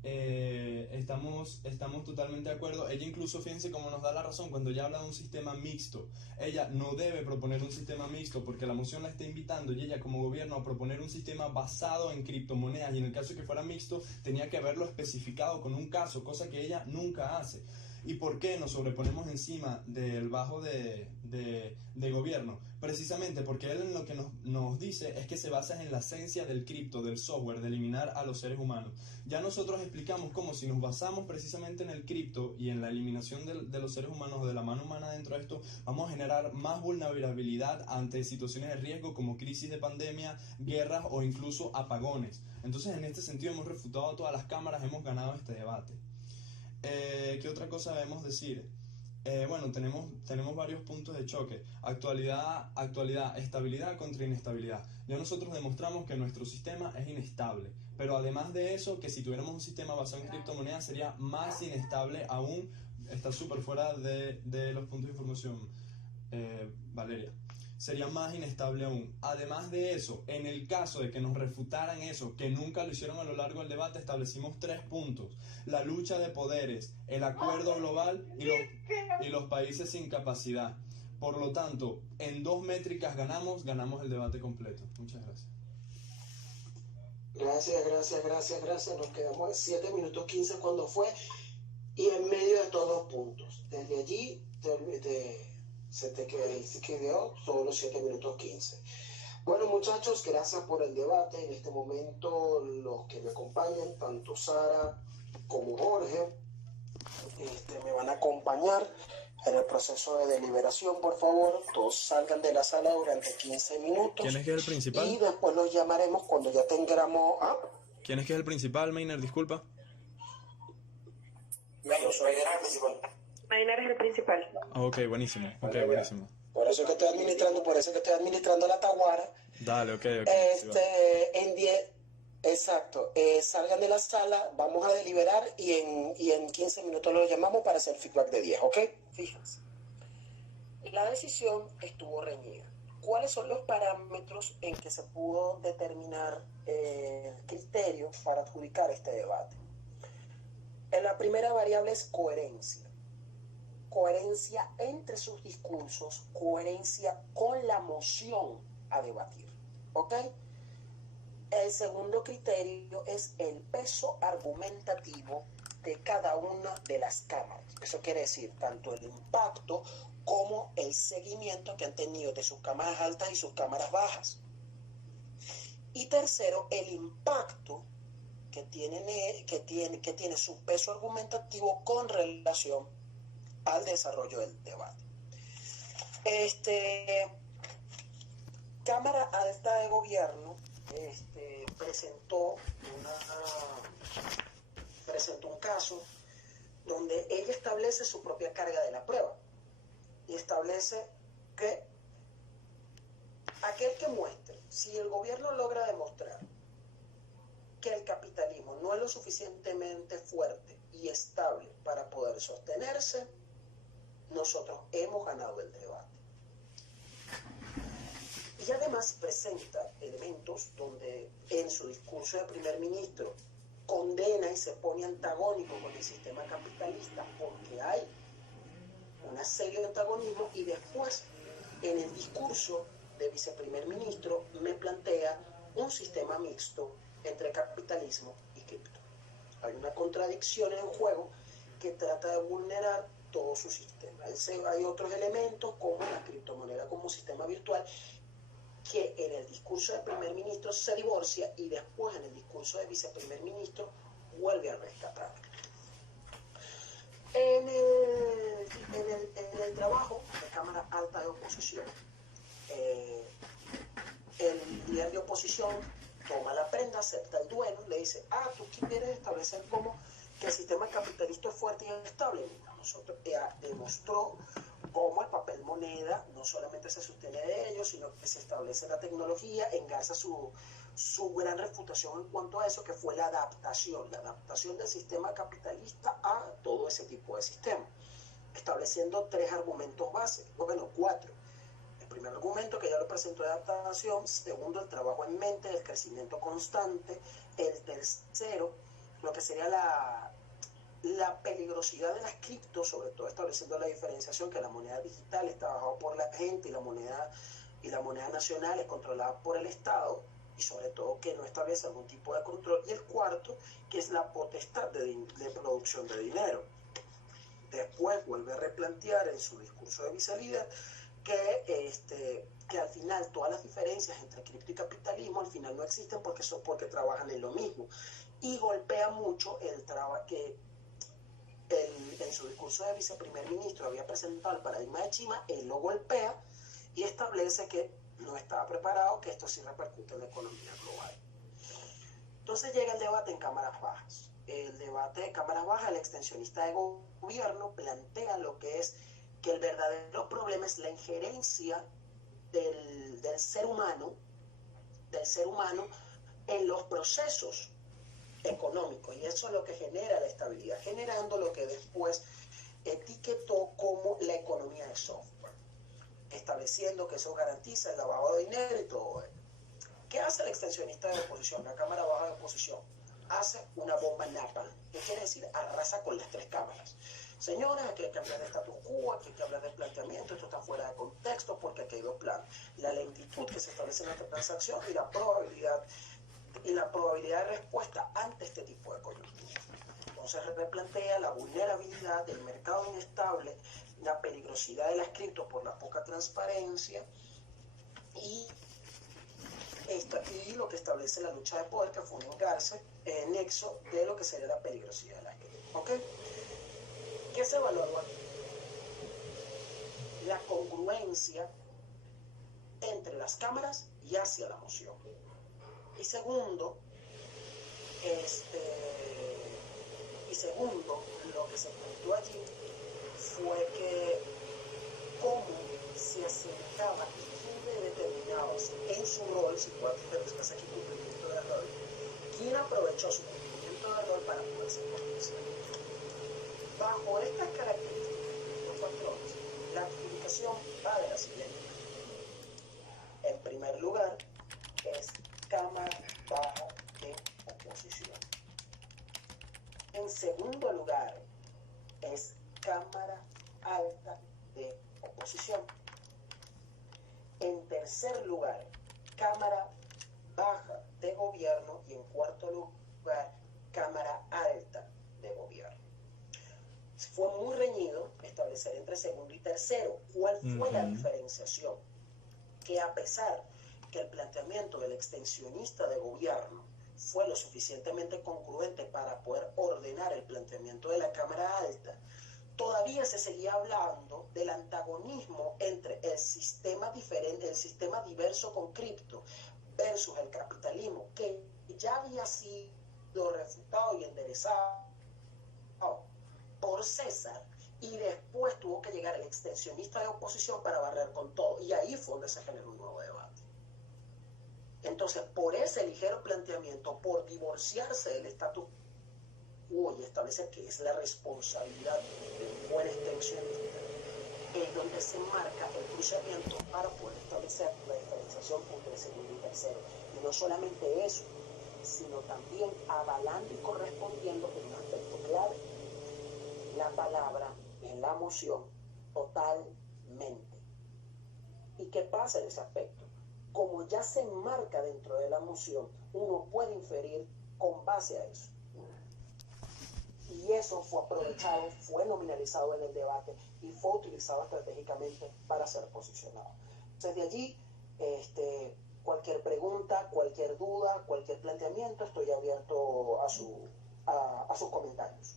Estamos totalmente de acuerdo. Ella incluso, fíjense cómo nos da la razón cuando ella habla de un sistema mixto. Ella no debe proponer un sistema mixto porque la moción la está invitando, y ella como gobierno, a proponer un sistema basado en criptomonedas, y en el caso de que fuera mixto tenía que haberlo especificado con un caso, cosa que ella nunca hace. ¿Y por qué nos sobreponemos encima del bajo de gobierno? Precisamente porque él en lo que nos dice es que se basa en la esencia del cripto, del software, de eliminar a los seres humanos. Ya nosotros explicamos cómo, si nos basamos precisamente en el cripto y en la eliminación de los seres humanos, de la mano humana dentro de esto, vamos a generar más vulnerabilidad ante situaciones de riesgo como crisis de pandemia, guerras o incluso apagones. Entonces, en este sentido hemos refutado a todas las cámaras, hemos ganado este debate. ¿Qué otra cosa debemos decir? Bueno, tenemos varios puntos de choque. Actualidad, estabilidad contra inestabilidad. Ya nosotros demostramos que nuestro sistema es inestable, pero además de eso, que si tuviéramos un sistema basado en criptomonedas sería más inestable aún. Está súper fuera de los puntos de información, Valeria. sería más inestable aún. Además de eso, en el caso de que nos refutaran eso, que nunca lo hicieron a lo largo del debate, establecimos 3 puntos: la lucha de poderes, el acuerdo global y los países sin capacidad. Por lo tanto, en 2 métricas ganamos el debate completo. Muchas gracias. Gracias. Nos quedamos en 7 minutos 15 cuando fue, y en medio de todos los puntos. Desde allí se te quedó todos los 7 minutos 15. Bueno, muchachos, gracias por el debate. En este momento, los que me acompañan, tanto Sara como Jorge, me van a acompañar en el proceso de deliberación. Por favor, todos salgan de la sala durante 15 minutos. ¿Quién es que es el principal? Y después los llamaremos cuando ya tengamos... ¿Quién es que es el principal, Meiner? Disculpa. Yo soy el principal. Meiner es el principal. Ok, buenísimo. Buenísimo. Por eso que estoy administrando la taguara. Dale, ok. En 10... Exacto. Salgan de la sala, vamos a deliberar y en 15 minutos los llamamos para hacer feedback de 10, ¿ok? Fíjense. La decisión estuvo reñida. ¿Cuáles son los parámetros en que se pudo determinar criterios para adjudicar este debate? La primera variable es coherencia. Coherencia entre sus discursos, coherencia con la moción a debatir, ¿ok? El segundo criterio es el peso argumentativo de cada una de las cámaras. Eso quiere decir tanto el impacto como el seguimiento que han tenido de sus cámaras altas y sus cámaras bajas. Y tercero, el impacto que tiene su peso argumentativo con relación al desarrollo del debate. Cámara Alta de Gobierno presentó un caso donde ella establece su propia carga de la prueba y establece que aquel que muestre, si el gobierno logra demostrar que el capitalismo no es lo suficientemente fuerte y estable para poder sostenerse, nosotros hemos ganado el debate. Y además presenta elementos donde en su discurso de primer ministro condena y se pone antagónico con el sistema capitalista porque hay una serie de antagonismos, y después en el discurso de viceprimer ministro me plantea un sistema mixto entre capitalismo y cripto. Hay una contradicción en juego que trata de vulnerar todo su sistema. Hay otros elementos como la criptomoneda como sistema virtual que en el discurso del primer ministro se divorcia y después en el discurso de viceprimer ministro vuelve a rescatar. En el trabajo de Cámara Alta de Oposición, el líder de oposición toma la prenda, acepta el duelo, le dice, tú quieres establecer como que el sistema capitalista es fuerte y estable. Nosotros demostró cómo el papel moneda no solamente se sostiene de ello, sino que se establece la tecnología, engarza su gran reputación en cuanto a eso, que fue la adaptación del sistema capitalista a todo ese tipo de sistema, estableciendo 3 argumentos base, 4. El primer argumento, que ya lo presentó, de adaptación. Segundo, el trabajo en mente, el crecimiento constante. El tercero, lo que sería la peligrosidad de las criptos, sobre todo estableciendo la diferenciación que la moneda digital está bajada por la gente y la moneda nacional es controlada por el Estado, y sobre todo que no establece algún tipo de control. Y el cuarto, que es la potestad de producción de dinero. Después vuelve a replantear en su discurso de vicelíder que al final todas las diferencias entre cripto y capitalismo al final no existen porque trabajan en lo mismo, y golpea mucho el trabajo que en su discurso de viceprimer ministro había presentado el paradigma de China. Él lo golpea y establece que no estaba preparado, que esto sí repercute en la economía global. Entonces llega el debate en cámaras bajas. El debate de cámaras bajas, el extensionista de gobierno plantea lo que es que el verdadero problema es la injerencia del ser humano en los procesos económicos, y eso es lo que genera la estabilidad, generando lo que después etiquetó como la economía de software. estableciendo que eso garantiza el lavado de dinero y todo. ¿Qué hace el extensionista de oposición, la Cámara Baja de Oposición? Hace una bomba napalm, que quiere decir arrasa con las tres cámaras. Señores, aquí hay que hablar de status quo, aquí hay que hablar de planteamiento, esto está fuera de contexto porque aquí hay dos planos. La lentitud que se establece en esta transacción y la probabilidad de respuesta ante este tipo de coyuntura. Entonces replantea la vulnerabilidad del mercado inestable, la peligrosidad de las criptos por la poca transparencia y lo que establece la lucha de poder, que fue un nexo de lo que sería la peligrosidad de las criptos. ¿Ok? ¿Qué se evaluó aquí? La congruencia entre las cámaras y hacia la moción. Y segundo, lo que se planteó allí fue que cómo se acercaba y quién determinaba en su rol, si tú haces aquí cumplimiento de rol, quién aprovechó su cumplimiento de rol para poder ser potencial. Bajo estas características, los patrones, la adjudicación va de la siguiente manera. En primer lugar, es Cámara Baja de Oposición. En segundo lugar, es Cámara Alta de Oposición. En tercer lugar, Cámara Baja de Gobierno. Y en cuarto lugar, Cámara Alta de Gobierno. Fue muy reñido establecer entre segundo y tercero. ¿Cuál fue la diferenciación? Que a pesar que el planteamiento del extensionista de gobierno fue lo suficientemente congruente para poder ordenar el planteamiento de la Cámara Alta, todavía se seguía hablando del antagonismo entre el sistema diferente, el sistema diverso con cripto versus el capitalismo, que ya había sido refutado y enderezado por César, y después tuvo que llegar el extensionista de oposición para barrer con todo, y ahí fue donde se generó un nuevo debate. Entonces, por ese ligero planteamiento, por divorciarse del status quo y establecer que es la responsabilidad del buen extensionista, es donde se marca el cruzamiento para poder establecer la diferenciación entre segundo y tercero. Y no solamente eso, sino también avalando y correspondiendo en un aspecto clave. La palabra en la moción totalmente. ¿Y qué pasa en ese aspecto? Como ya se enmarca dentro de la moción, uno puede inferir con base a eso. Y eso fue aprovechado, fue nominalizado en el debate y fue utilizado estratégicamente para ser posicionado. Entonces de allí, cualquier pregunta, cualquier duda, cualquier planteamiento, estoy abierto a sus comentarios.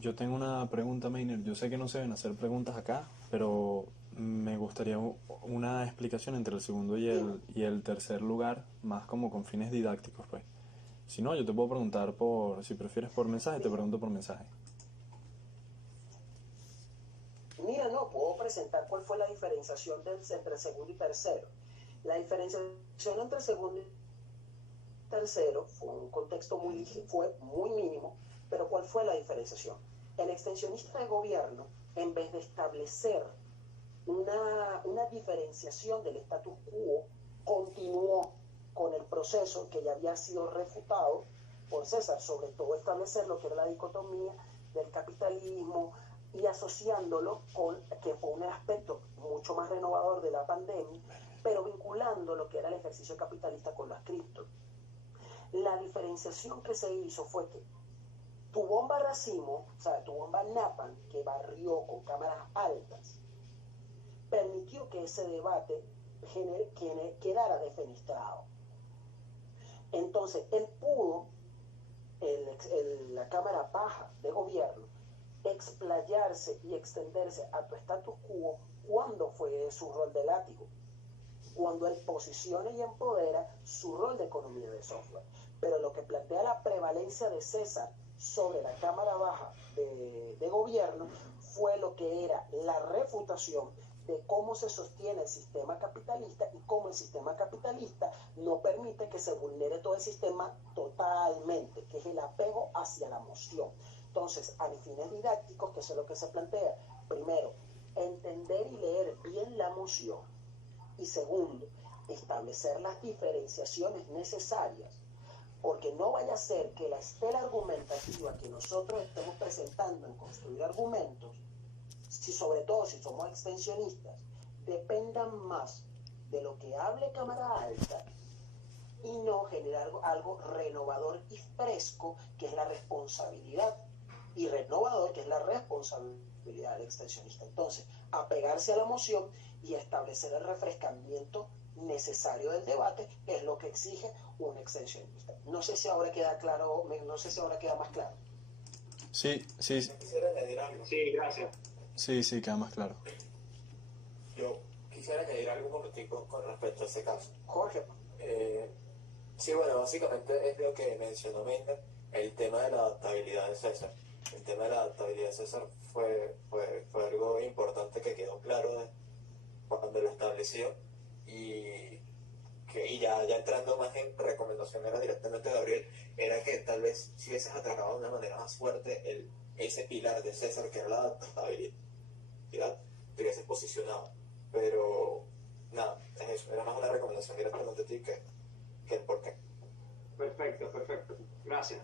Yo tengo una pregunta, Meiner. Yo sé que no se deben hacer preguntas acá, pero me gustaría una explicación entre el segundo y el tercer lugar, más como con fines didácticos, pues. Si no, yo te puedo preguntar si prefieres por mensaje, te pregunto por mensaje. Mira, no, puedo presentar cuál fue la diferenciación entre segundo y tercero. La diferenciación entre segundo y tercero fue un contexto fue muy mínimo, pero ¿cuál fue la diferenciación? El extensionista de gobierno, en vez de establecer una diferenciación del status quo, continuó con el proceso que ya había sido refutado por César, sobre todo establecer lo que era la dicotomía del capitalismo y asociándolo con, que fue un aspecto mucho más renovador de la pandemia, pero vinculando lo que era el ejercicio capitalista con las criptos. La diferenciación que se hizo fue que tu bomba racimo, o sea, tu bomba napalm, que barrió con cámaras altas, permitió que ese debate quedara defenestrado. Entonces, él pudo, la Cámara Baja de Gobierno, explayarse y extenderse a tu status quo cuando fue su rol de látigo, cuando él posiciona y empodera su rol de economía de software. Pero lo que plantea la prevalencia de César sobre la Cámara Baja de Gobierno fue lo que era la refutación de cómo se sostiene el sistema capitalista y cómo el sistema capitalista no permite que se vulnere todo el sistema totalmente, que es el apego hacia la moción. Entonces, a fines didácticos, que eso es lo que se plantea. Primero, entender y leer bien la moción. Y segundo, establecer las diferenciaciones necesarias, porque no vaya a ser que la estela argumentativa que nosotros estemos presentando en construir argumentos, sobre todo si somos extensionistas, dependan más de lo que hable cámara alta y no generar algo renovador y fresco, que es la responsabilidad, y renovador, que es la responsabilidad del extensionista. Entonces, apegarse a la moción y establecer el refrescamiento necesario del debate, que es lo que exige un extensionista. No sé si ahora queda claro, no sé si ahora queda más claro. Sí. Quisiera añadir algo. Sí, gracias. Sí, queda más claro. Yo quisiera añadir algo cortico con respecto a ese caso. Jorge. Sí, bueno, básicamente es lo que mencionó Menda, el tema de la adaptabilidad de César. El tema de la adaptabilidad de César fue algo importante que quedó claro cuando lo estableció, y ya entrando más en recomendaciones directamente de Gabriel, era que tal vez si hubieses atacado de una manera más fuerte ese pilar de César, que era la adaptabilidad, te hubieses posicionado. Pero nada, es eso, era más una recomendación directamente de ti que el por qué. Perfecto. Gracias.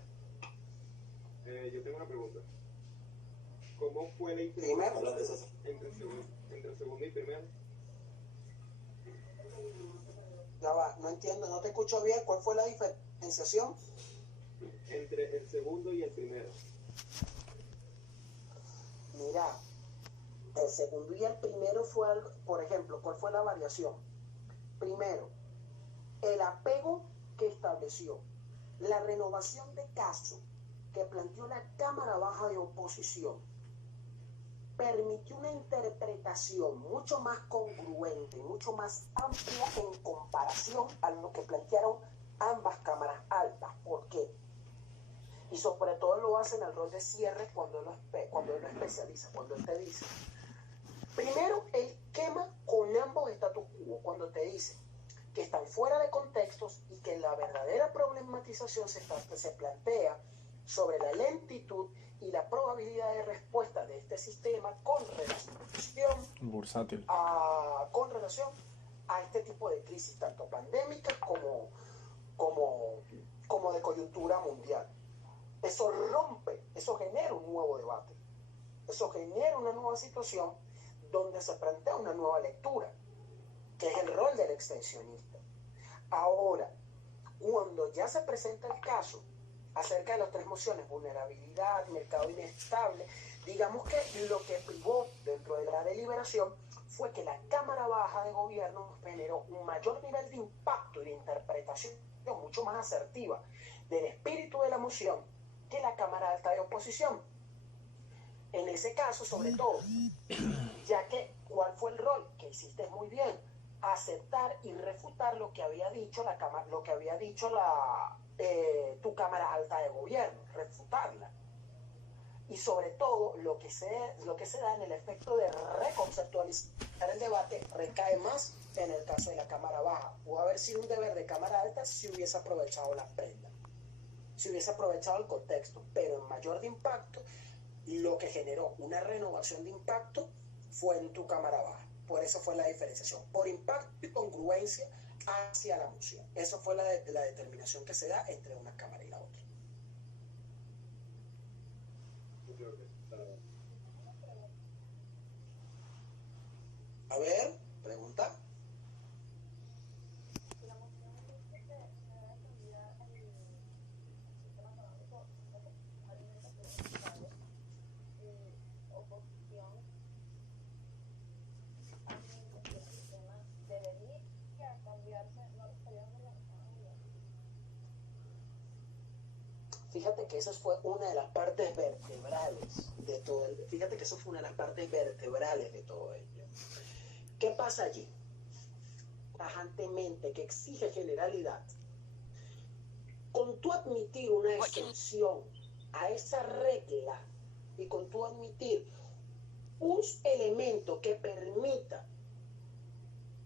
Yo tengo una pregunta. ¿Cómo fue la Primero, entre el segundo y primero? ya va, no entiendo, no te escucho bien. ¿Cuál fue la diferenciación? Entre el segundo y el primero. Mira, el segundo y el primero fue algo, por ejemplo, ¿cuál fue la variación? Primero, el apego que estableció, la renovación de caso que planteó la Cámara Baja de Oposición, permitió una interpretación mucho más congruente, mucho más amplia en comparación a lo que plantearon ambas cámaras altas. ¿Por qué? Y sobre todo lo hace en el rol de cierre cuando él lo especializa, cuando él te dice. Primero, él quema con ambos status quo, cuando te dice que están fuera de contextos y que la verdadera problematización se plantea sobre la lentitud y la probabilidad de respuesta de este sistema con relación a este tipo de crisis, tanto pandémicas como de coyuntura mundial. Eso rompe, eso genera un nuevo debate, eso genera una nueva situación donde se plantea una nueva lectura, que es el rol del extensionista. Ahora, cuando ya se presenta el caso acerca de las tres mociones, vulnerabilidad, mercado inestable, digamos que lo que privó dentro de la deliberación fue que la Cámara Baja de Gobierno generó un mayor nivel de impacto y de interpretación mucho más asertiva del espíritu de la moción que la Cámara Alta de Oposición. En ese caso, sobre todo, ya que, ¿cuál fue el rol? Que hiciste muy bien, aceptar y refutar lo que había dicho tu Cámara Alta de Gobierno, refutarla. Y sobre todo, lo que se da en el efecto de reconceptualizar el debate recae más en el caso de la Cámara Baja. Pudo haber sido un deber de Cámara Alta si hubiese aprovechado las prendas, si hubiese aprovechado el contexto, pero en mayor de impacto, lo que generó una renovación de impacto fue en tu Cámara Baja. Por eso fue la diferenciación, por impacto y congruencia hacia la moción. Eso fue la determinación que se da entre una Cámara y la otra. A ver, pregunta. Fíjate que eso fue una de las partes vertebrales de todo ello. ¿Qué pasa allí? Tajantemente, que exige generalidad. Con tú admitir una excepción a esa regla y con tú admitir un elemento que permita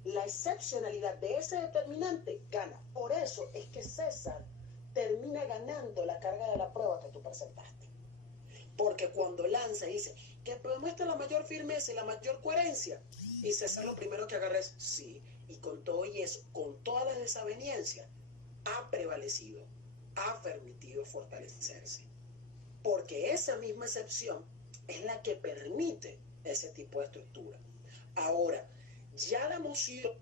la excepcionalidad de ese determinante, gana. Por eso es que César termina ganando la carga de la prueba que tú presentaste. Porque cuando lanza y dice que muestra la mayor firmeza y la mayor coherencia, y César lo primero que agarra es sí, y con todo y eso, con toda la desaveniencia, ha prevalecido, ha permitido fortalecerse. Porque esa misma excepción es la que permite ese tipo de estructura. Ahora, ya la moción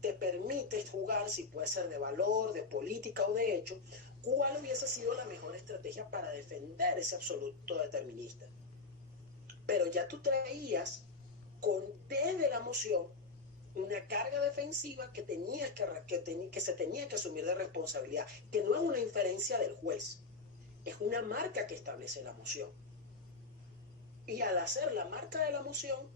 te permite jugar, si puede ser de valor, de política o de hecho, cuál hubiese sido la mejor estrategia para defender ese absoluto determinista. Pero ya tú traías desde la moción una carga defensiva que se tenía que asumir de responsabilidad, que no es una inferencia del juez, es una marca que establece la moción. Y al hacer la marca de la moción,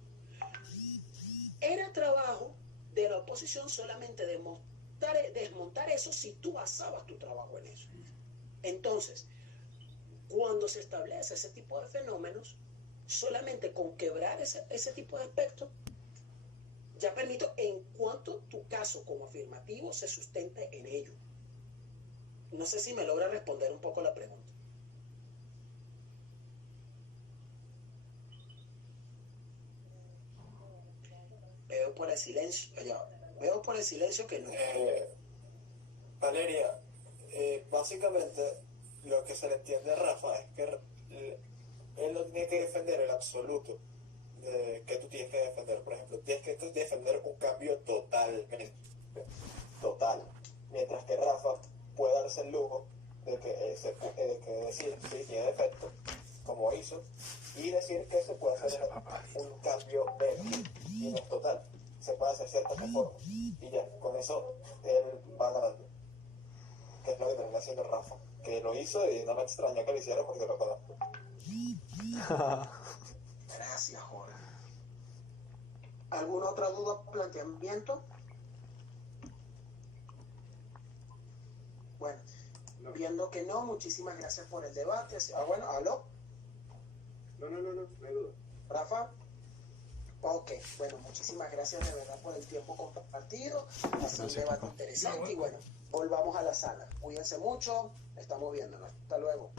era trabajo de la oposición solamente desmontar eso si tú basabas tu trabajo en eso. Entonces, cuando se establece ese tipo de fenómenos, solamente con quebrar ese tipo de aspectos, ya permito en cuanto tu caso como afirmativo se sustente en ello. No sé si me logra responder un poco la pregunta. Veo por el silencio que no. Valeria, básicamente lo que se le entiende a Rafa es que él no tiene que defender el absoluto que tú tienes que defender. Por ejemplo, tienes que defender un cambio total, mientras que Rafa puede darse el lujo de que decir si tiene defecto, como hizo, y decir que se puede hacer un cambio menos y no es total, se puede hacer ciertas reformas y ya, con eso él va ganando, que es lo que termina haciendo Rafa, que lo hizo y no me extraña que lo hiciera porque lo conozco. Gracias, Jorge. ¿Alguna otra duda o planteamiento? Bueno, viendo que no, muchísimas gracias por el debate. Bueno, ¿aló? No hay duda. ¿Rafa? Ok, bueno, muchísimas gracias de verdad por el tiempo compartido. Ha sido un debate interesante y bueno, volvamos a la sala. Cuídense mucho, estamos viéndonos. Hasta luego.